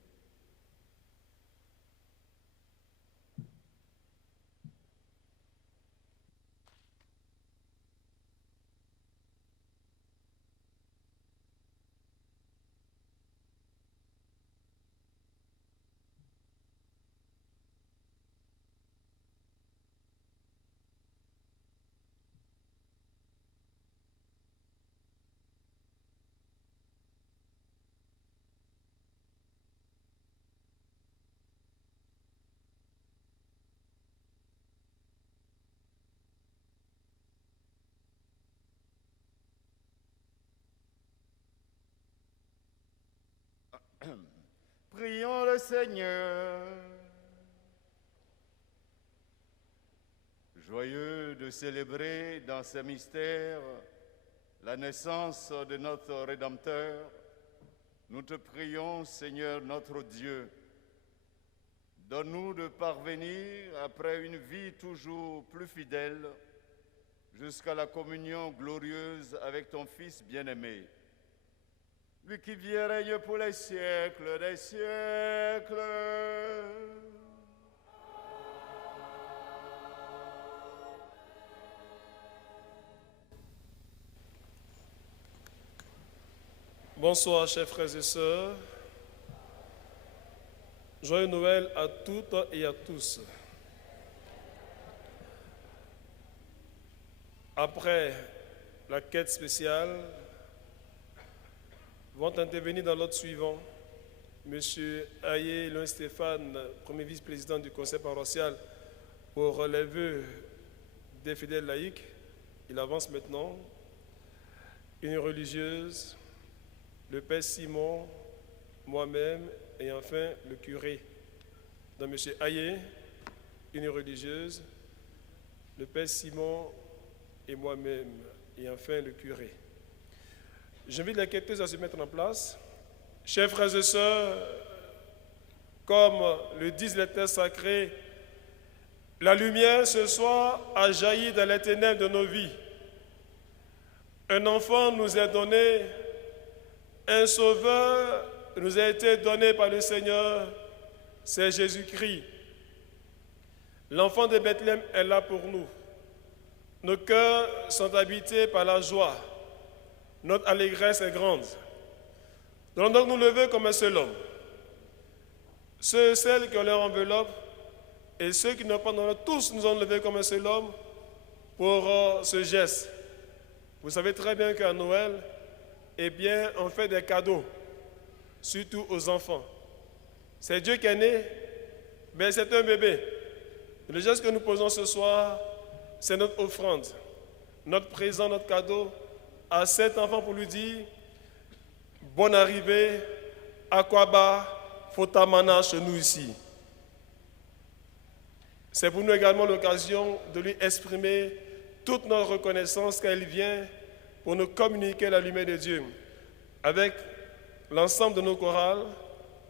Prions le Seigneur. Joyeux de célébrer dans ces mystères la naissance de notre Rédempteur, nous te prions, Seigneur notre Dieu, donne-nous de parvenir, après une vie toujours plus fidèle, jusqu'à la communion glorieuse avec ton Fils bien-aimé, lui qui vit et règne pour les siècles des siècles. Bonsoir, chers frères et sœurs. Joyeux Noël à toutes et à tous. Après la quête spéciale, vont intervenir dans l'ordre suivant M. Aye Louis Stéphane, premier vice-président du conseil paroissial, pour les vœux des fidèles laïcs. Il avance maintenant. Une religieuse, le père Simon, moi-même et enfin le curé. Donc M. Aye, une religieuse, le Père Simon et moi-même, et enfin le curé. J'invite les quêteuses à se mettre en place. Chers frères et sœurs, comme le disent les textes sacrés, la lumière ce soir a jailli dans les ténèbres de nos vies. Un enfant nous est donné, un sauveur nous a été donné par le Seigneur, c'est Jésus-Christ. L'enfant de Bethléem est là pour nous. Nos cœurs sont habités par la joie. Notre allégresse est grande. Nous allons donc nous lever comme un seul homme. Ceux et celles qui ont leur enveloppe et ceux qui n'ont pas d'enveloppe, tous nous allons lever comme un seul homme pour ce geste. Vous savez très bien qu'à Noël, eh bien, on fait des cadeaux, surtout aux enfants. C'est Dieu qui est né, mais c'est un bébé. Le geste que nous posons ce soir, c'est notre offrande, notre présent, notre cadeau à cet enfant pour lui dire bonne arrivée, Akwaba, Fotamana chez nous ici. C'est pour nous également l'occasion de lui exprimer toute notre reconnaissance qu'elle vient pour nous communiquer la lumière de Dieu. Avec l'ensemble de nos chorales,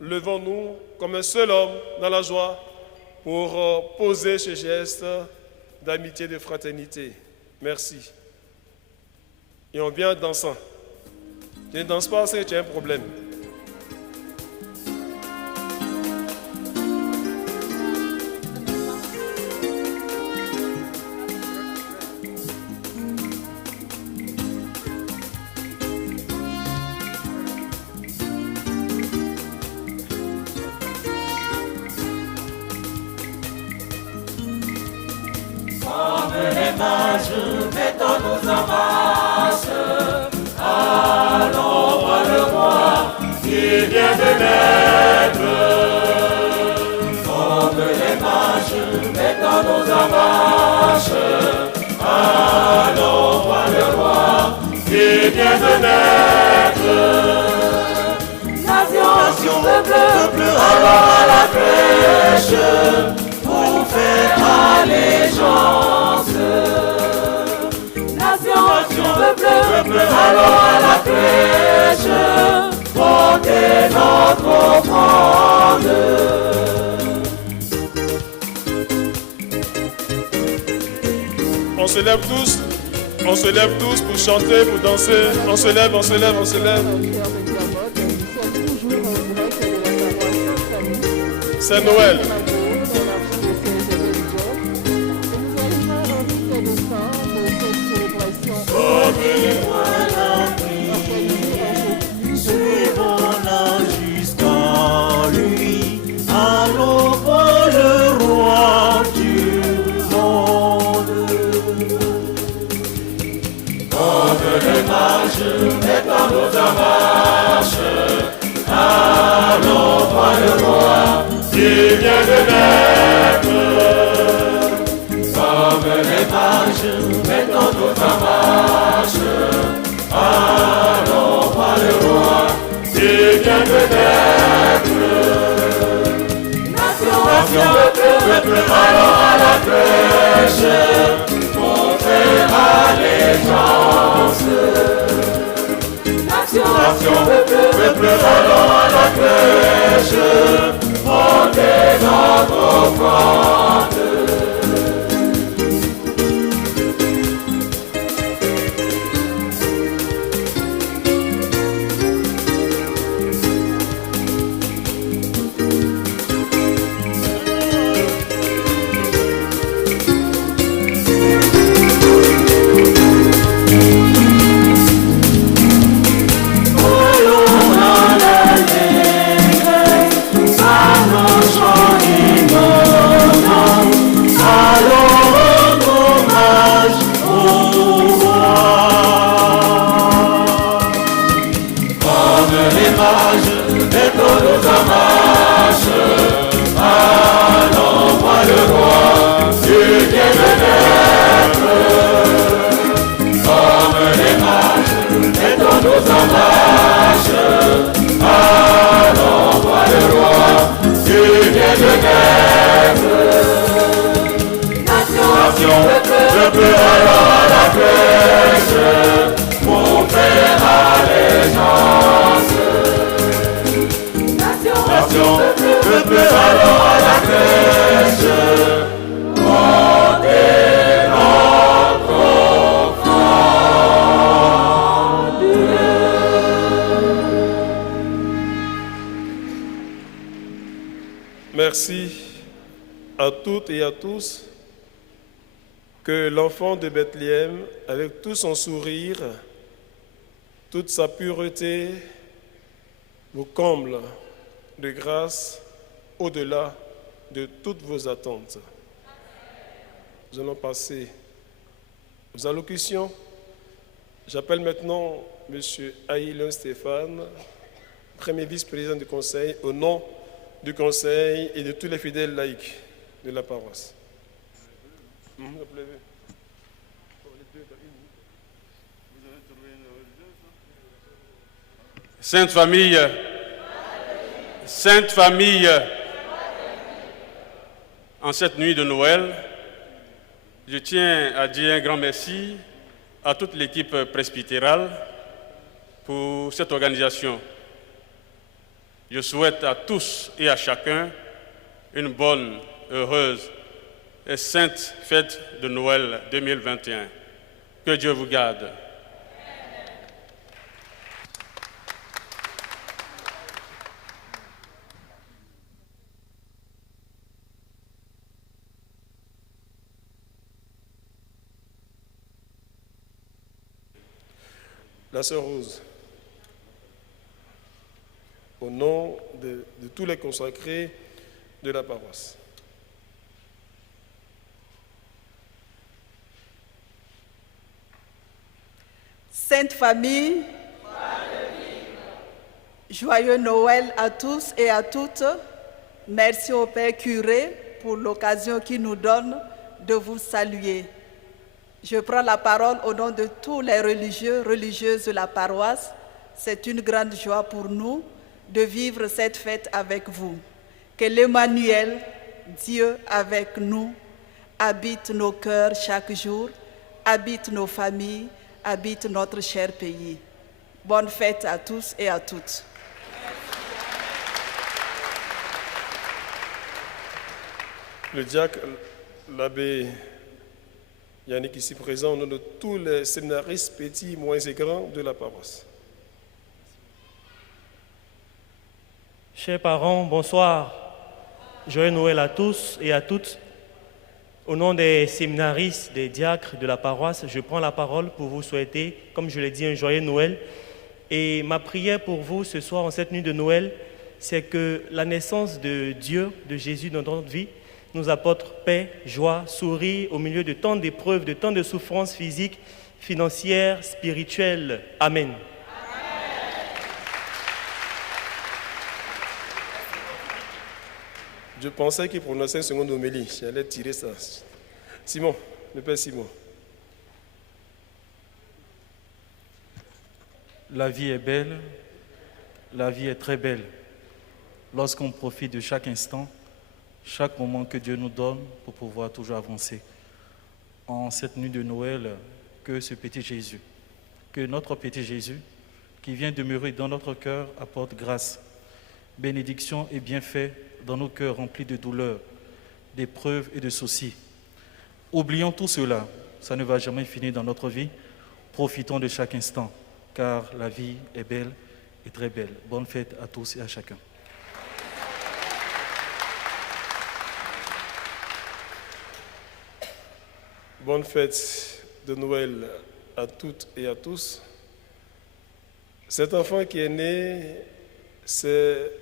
levons-nous comme un seul homme dans la joie pour poser ce geste d'amitié et de fraternité. Merci. Et on vient dansant. Tu ne danses pas, c'est que tu as un problème. On se lève tous pour chanter, pour danser. On se lève, on se lève, on se lève. C'est Noël. Suivons-la jusqu'à lui. Allons voir le roi du monde. Comme les mages mettant nos marche, allons voir le roi qui vient de naître. Comme les mages mettant nos marche, allons voir le roi qui vient de naître. Nation, peuple, allons à la crèche pour faire allégeance. Nation, peuple, allons à la crèche, portez notre offrande. peuple allant à la crèche, montez notre enfant Dieu. Merci à toutes et à tous. Que l'enfant de Bethléem, avec tout son sourire, toute sa pureté, vous comble de grâce au-delà de toutes vos attentes. Nous allons passer aux allocutions. J'appelle maintenant M. Aïlin Stéphane, premier vice-président du Conseil, au nom du Conseil et de tous les fidèles laïcs de la paroisse. Sainte Famille, Sainte Famille, en cette nuit de Noël, je tiens à dire un grand merci à toute l'équipe presbytérale pour cette organisation. Je souhaite à tous et à chacun une bonne, heureuse et sainte fête de Noël 2021. Que Dieu vous garde. La sœur Rose, au nom de tous les consacrés de la paroisse. Sainte Famille, joyeux Noël à tous et à toutes. Merci au Père curé pour l'occasion qu'il nous donne de vous saluer. Je prends la parole au nom de tous les religieux, religieuses de la paroisse. C'est une grande joie pour nous de vivre cette fête avec vous. Que l'Emmanuel, Dieu avec nous, habite nos cœurs chaque jour, habite nos familles, habite notre cher pays. Bonne fête à tous et à toutes. Le diacre, l'abbé Yannick ici présent, au nom de tous les séminaristes petits, moyens et grands de la paroisse. Chers parents, bonsoir. Joyeux Noël à tous et à toutes. Au nom des séminaristes, des diacres de la paroisse, je prends la parole pour vous souhaiter, comme je l'ai dit, un joyeux Noël. Et ma prière pour vous ce soir, en cette nuit de Noël, c'est que la naissance de Dieu, de Jésus dans notre vie, nous apporte paix, joie, sourire au milieu de tant d'épreuves, de tant de souffrances physiques, financières, spirituelles. Amen. Je pensais qu'il prononçait une seconde homélie. J'allais tirer ça. Simon, le Père Simon. La vie est belle, la vie est très belle. Lorsqu'on profite de chaque instant, chaque moment que Dieu nous donne pour pouvoir toujours avancer. En cette nuit de Noël, que ce petit Jésus, que notre petit Jésus, qui vient demeurer dans notre cœur, apporte grâce, bénédiction et bienfait dans nos cœurs remplis de douleurs, d'épreuves et de soucis. Oublions tout cela, ça ne va jamais finir dans notre vie. Profitons de chaque instant, car la vie est belle et très belle. Bonne fête à tous et à chacun. Bonne fête de Noël à toutes et à tous. Cet enfant qui est né, c'est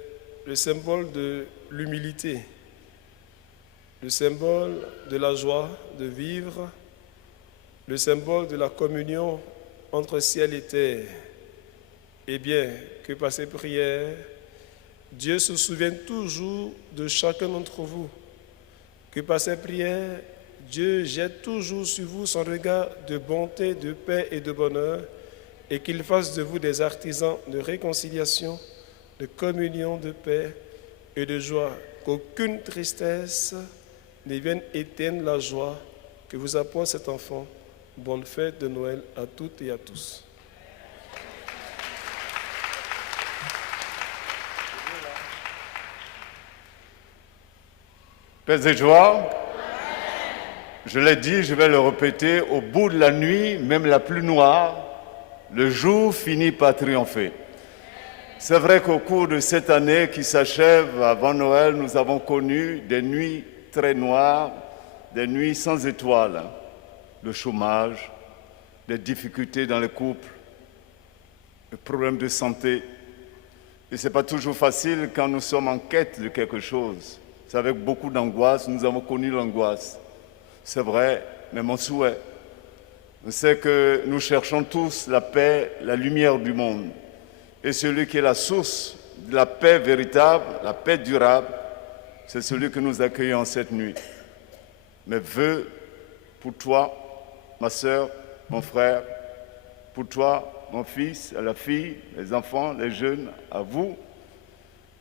le symbole de l'humilité, le symbole de la joie de vivre, le symbole de la communion entre ciel et terre. Eh bien, que par ces prières, Dieu se souvienne toujours de chacun d'entre vous. Que par ces prières, Dieu jette toujours sur vous son regard de bonté, de paix et de bonheur, et qu'il fasse de vous des artisans de réconciliation, de communion, de paix et de joie. Qu'aucune tristesse ne vienne éteindre la joie que vous apporte cet enfant. Bonne fête de Noël à toutes et à tous. Paix et joie. Je l'ai dit, je vais le répéter, au bout de la nuit, même la plus noire, le jour finit par triompher. C'est vrai qu'au cours de cette année qui s'achève avant Noël, nous avons connu des nuits très noires, des nuits sans étoiles, le chômage, des difficultés dans les couples, des problèmes de santé. Et ce n'est pas toujours facile quand nous sommes en quête de quelque chose. C'est avec beaucoup d'angoisse, nous avons connu l'angoisse. C'est vrai, mais mon souhait, c'est que nous cherchons tous la paix, la lumière du monde. Et celui qui est la source de la paix véritable, la paix durable, c'est celui que nous accueillons cette nuit. Mes vœux pour toi, ma sœur, mon frère, pour toi, mon fils, la fille, les enfants, les jeunes, à vous,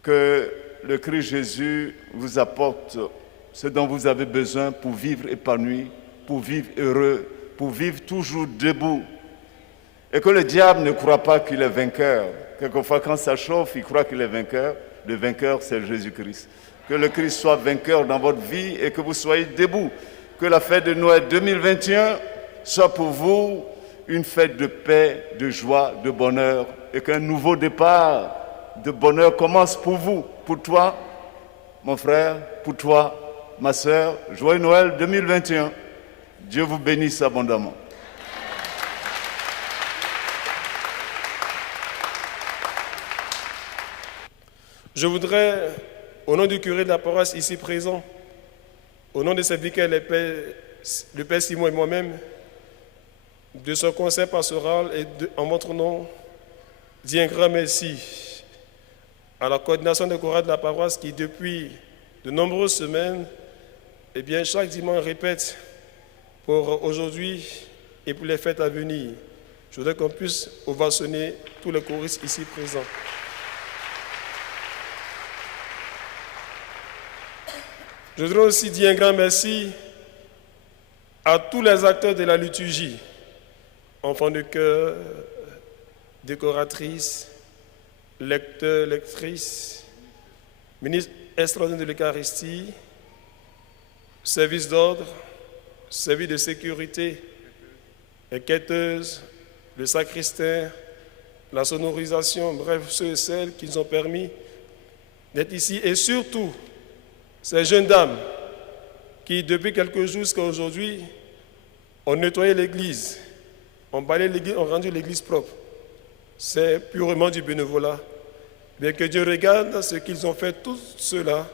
que le Christ Jésus vous apporte ce dont vous avez besoin pour vivre épanoui, pour vivre heureux, pour vivre toujours debout. Et que le diable ne croit pas qu'il est vainqueur. Quelquefois, quand ça chauffe, il croit qu'il est vainqueur. Le vainqueur, c'est Jésus-Christ. Que le Christ soit vainqueur dans votre vie et que vous soyez debout. Que la fête de Noël 2021 soit pour vous une fête de paix, de joie, de bonheur. Et qu'un nouveau départ de bonheur commence pour vous, pour toi, mon frère, pour toi, ma sœur. Joyeux Noël 2021. Dieu vous bénisse abondamment. Je voudrais, au nom du curé de la paroisse ici présent, au nom de ses vicaires, le Père Simon et moi-même, de son conseil pastoral et en votre nom, dis un grand merci à la coordination des chorales de la paroisse qui, depuis de nombreuses semaines, chaque dimanche répète pour aujourd'hui et pour les fêtes à venir. Je voudrais qu'on puisse ovationner tous les choristes ici présents. Je voudrais aussi dire un grand merci à tous les acteurs de la liturgie, enfants de chœur, décoratrices, lecteurs, lectrices, ministres extraordinaires de l'Eucharistie, services d'ordre, services de sécurité, les quêteuses, le sacristain, la sonorisation, bref, ceux et celles qui nous ont permis d'être ici et surtout ces jeunes dames qui, depuis quelques jours jusqu'à aujourd'hui, ont nettoyé l'église, ont balayé l'église, ont rendu l'église propre. C'est purement du bénévolat. Mais que Dieu regarde ce qu'ils ont fait, tout cela,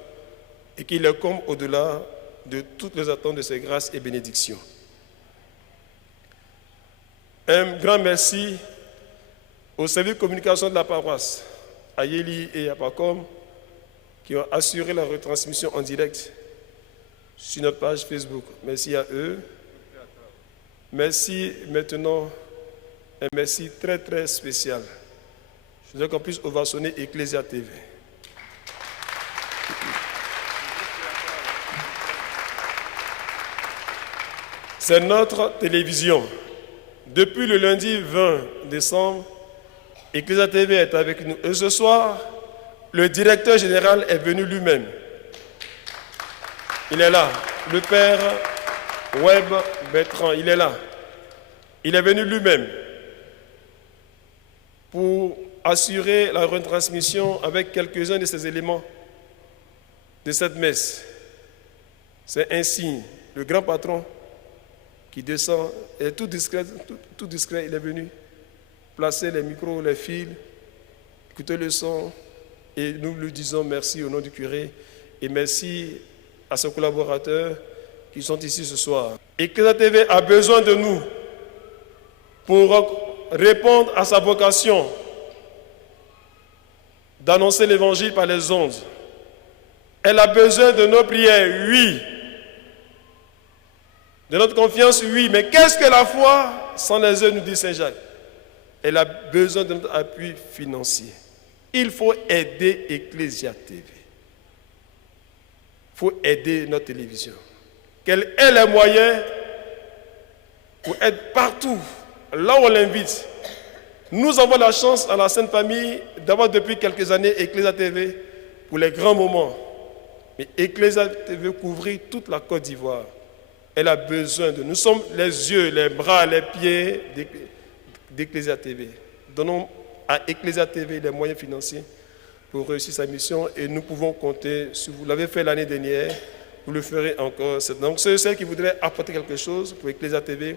et qu'il les comble au-delà de toutes les attentes de ses grâces et bénédictions. Un grand merci au service de communication de la paroisse, à Yéli et à Pacom, qui ont assuré la retransmission en direct sur notre page Facebook. Merci à eux. Merci maintenant, un merci très très spécial. Je voudrais qu'on puisse ovationner Ecclesia TV. C'est notre télévision. Depuis le lundi 20 décembre, Ecclesia TV est avec nous. Et ce soir, le directeur général est venu lui-même. Il est là. Le père Webb Bertrand, il est là. Il est venu lui-même pour assurer la retransmission avec quelques-uns de ces éléments de cette messe. C'est ainsi le grand patron qui descend, et tout discret, il est venu placer les micros, les fils, écouter le son, et nous lui disons merci au nom du curé et merci à ses collaborateurs qui sont ici ce soir. Ecclesia TV a besoin de nous pour répondre à sa vocation d'annoncer l'évangile par les ondes. Elle a besoin de nos prières, oui. De notre confiance, oui. Mais qu'est-ce que la foi sans les œuvres, nous dit Saint Jacques? Elle a besoin de notre appui financier. Il faut aider Ecclesia TV. Il faut aider notre télévision. Quels sont les moyens pour être partout, là où on l'invite? Nous avons la chance à la Sainte Famille d'avoir depuis quelques années Ecclesia TV pour les grands moments. Mais Ecclesia TV couvrir toute la Côte d'Ivoire. Elle a besoin de nous. Nous sommes les yeux, les bras, les pieds d'Ecclesia TV. Donnons à Ecclesia TV les moyens financiers pour réussir sa mission et nous pouvons compter sur vous. Vous l'avez fait l'année dernière, vous le ferez encore. Donc ceux et celles qui voudraient apporter quelque chose pour Ecclesia TV,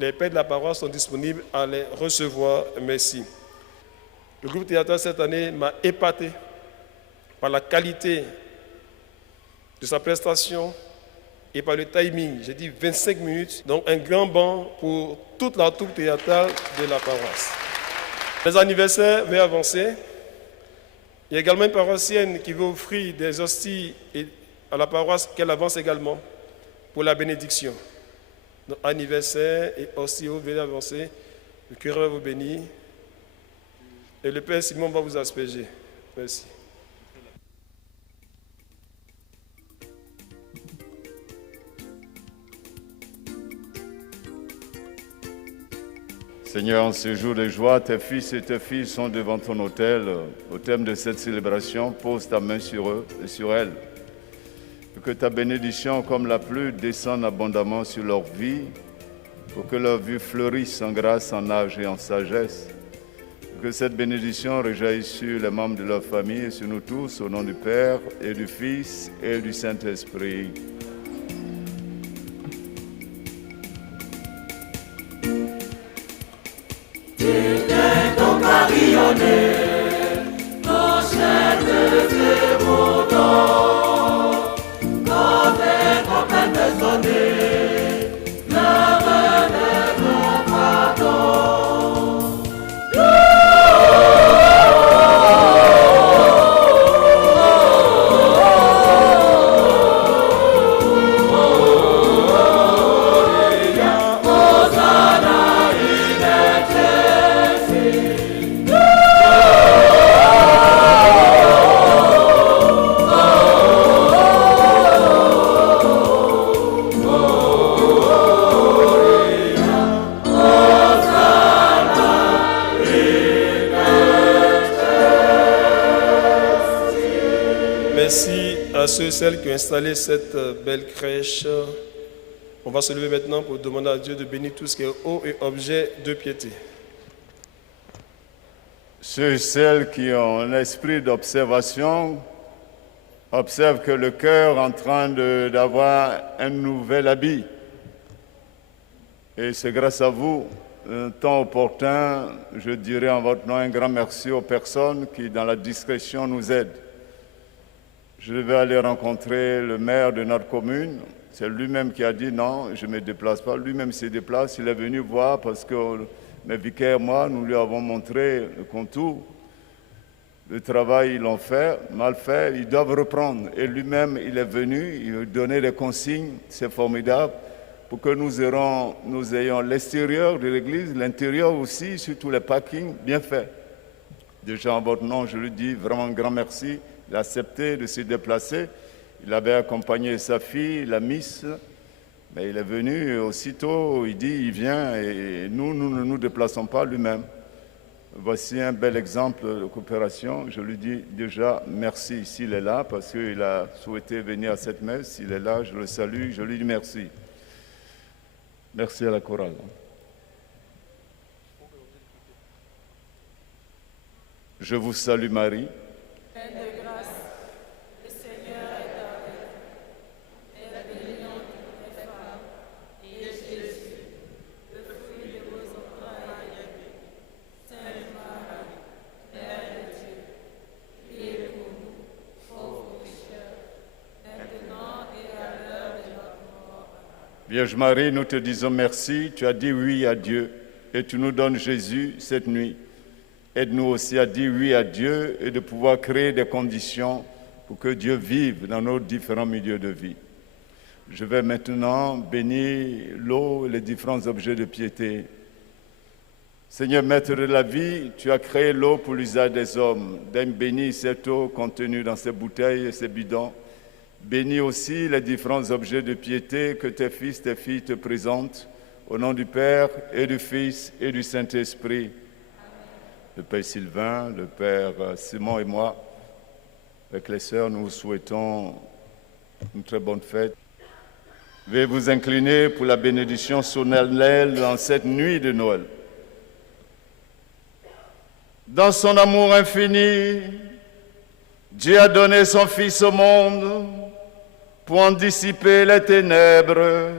les pères de la paroisse sont disponibles à les recevoir. Merci. Le groupe théâtral cette année m'a épaté par la qualité de sa prestation et par le timing. J'ai dit 25 minutes, donc un grand banc pour toute la troupe théâtrale de la paroisse. Les anniversaires vont avancer. Il y a également une paroissienne qui veut offrir des hosties à la paroisse qu'elle avance également pour la bénédiction. Donc anniversaire et hosties, vous venez avancer. Le curé va vous bénir. Et le Père Simon va vous asperger. Merci. Seigneur, en ce jour de joie, tes fils et tes filles sont devant ton autel. Au terme de cette célébration, pose ta main sur eux et sur elles. Que ta bénédiction, comme la pluie, descende abondamment sur leur vie, pour que leur vie fleurisse en grâce, en âge et en sagesse. Que cette bénédiction rejaillisse sur les membres de leur famille et sur nous tous, au nom du Père et du Fils et du Saint-Esprit. Celles qui ont installé cette belle crèche. On va se lever maintenant pour demander à Dieu de bénir tout ce qui est eau et objet de piété. Ceux et celles qui ont un esprit d'observation observent que le cœur est en train d'avoir un nouvel habit. Et c'est grâce à vous, un temps opportun, je dirais en votre nom un grand merci aux personnes qui, dans la discrétion, nous aident. Je vais aller rencontrer le maire de notre commune. C'est lui-même qui a dit non, je ne me déplace pas. Lui-même se déplace. Il est venu voir parce que mes vicaires, moi, nous lui avons montré le contour. Le travail, ils l'ont fait, mal fait, ils doivent reprendre. Et lui-même, il est venu, il a donné des consignes, c'est formidable, pour que nous ayons l'extérieur de l'église, l'intérieur aussi, surtout les parkings, bien fait. Déjà en votre nom, je lui dis vraiment un grand merci. Il a accepté de se déplacer. Il avait accompagné sa fille, la Miss, mais il est venu aussitôt, il dit, il vient et nous ne nous déplaçons pas lui-même. Voici un bel exemple de coopération. Je lui dis déjà merci s'il est là, parce qu'il a souhaité venir à cette messe. S'il est là, je le salue, je lui dis merci. Merci à la chorale. Je vous salue Marie. Pleine de grâce, le Seigneur est avec vous. Elle est bénie entre toutes les femmes, et Jésus, le fruit de vos entrailles, est béni. Sainte Marie, Mère de Dieu, priez pour nous, pauvres pécheurs, maintenant et à l'heure de notre mort. Amen. Vierge Marie, nous te disons merci. Tu as dit oui à Dieu et tu nous donnes Jésus cette nuit. Aide-nous aussi à dire oui à Dieu et de pouvoir créer des conditions pour que Dieu vive dans nos différents milieux de vie. Je vais maintenant bénir l'eau et les différents objets de piété. Seigneur, Maître de la vie, tu as créé l'eau pour l'usage des hommes. Daigne bénir cette eau contenue dans ces bouteilles et ces bidons. Bénis aussi les différents objets de piété que tes fils, tes filles te présentent. Au nom du Père et du Fils et du Saint-Esprit. Le Père Sylvain, le Père Simon et moi, avec les sœurs, nous souhaitons une très bonne fête. Veuillez vous incliner pour la bénédiction solennelle dans cette nuit de Noël. Dans son amour infini, Dieu a donné son Fils au monde pour en dissiper les ténèbres.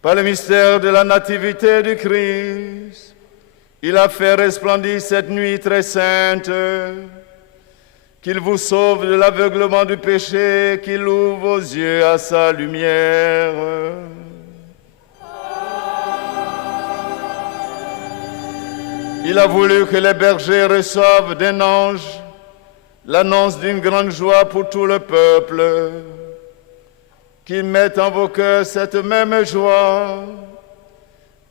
Par le mystère de la nativité du Christ, il a fait resplendir cette nuit très sainte, qu'il vous sauve de l'aveuglement du péché, qu'il ouvre vos yeux à sa lumière. Il a voulu que les bergers reçoivent d'un ange l'annonce d'une grande joie pour tout le peuple, qu'ils mettent en vos cœurs cette même joie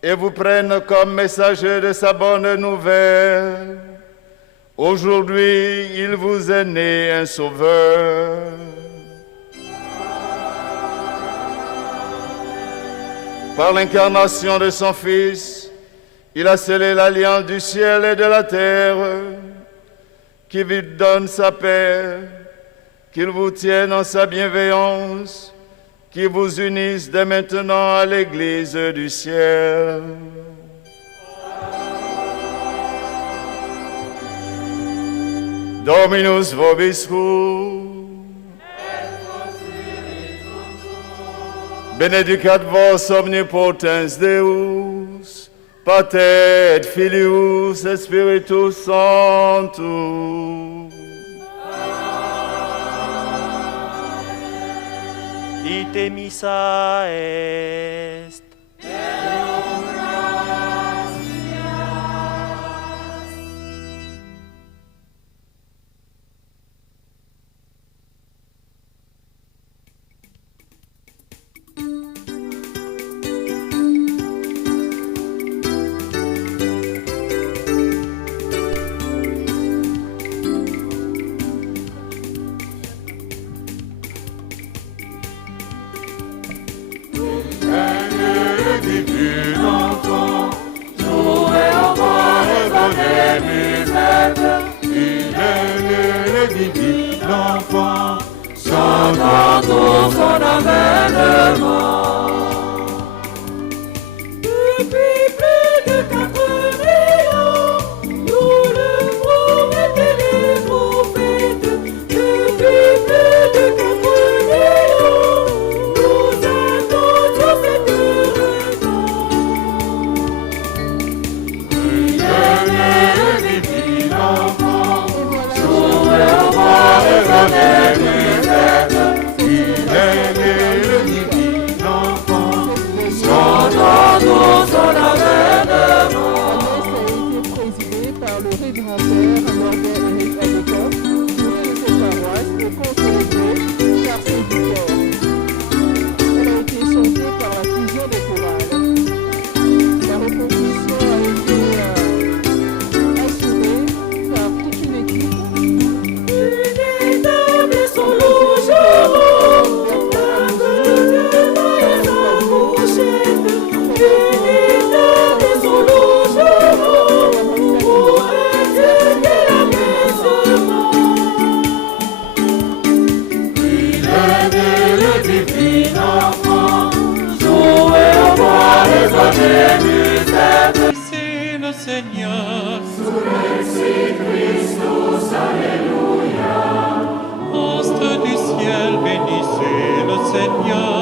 et vous prennent comme messagers de sa bonne nouvelle. Aujourd'hui, il vous est né un sauveur. Par l'incarnation de son Fils, il a scellé l'alliance du ciel et de la terre, qui vous donne sa paix, qu'il vous tienne en sa bienveillance, qui vous unisse dès maintenant à l'Église du ciel. Dominus vobiscum, benedicat vos omnipotens Deus, Pater et Filius et Spiritus Sanctus. Ite missa est. L'enfant, chantant tout son avènement. Depuis plus de 4 millions, nous le promettons les prophètes. Depuis plus de 4 millions, nous attendons cette raison. Il est né le divin enfant, joué au bois raisonné du fête. Il est né le divin enfant, chantant tout son avènement. La messe a été présidée par le révérend père Norbert Éric Adécoff, curé de cette paroisse et co-célébrée par ses vicars. Elle a été chantée par la fusion des chorales. La reconstruction a été assurée par toute une équipe. Inébranlables sont logements, aveuglement et sans fourchette. Inébranlables sont logements, pour étudier l'apaisement. Il est né le divin enfant, joué au bois raisonné du fête. C'est le Seigneur. Surrexit Christus, alléluia. Astre du ciel, bénissez le Seigneur.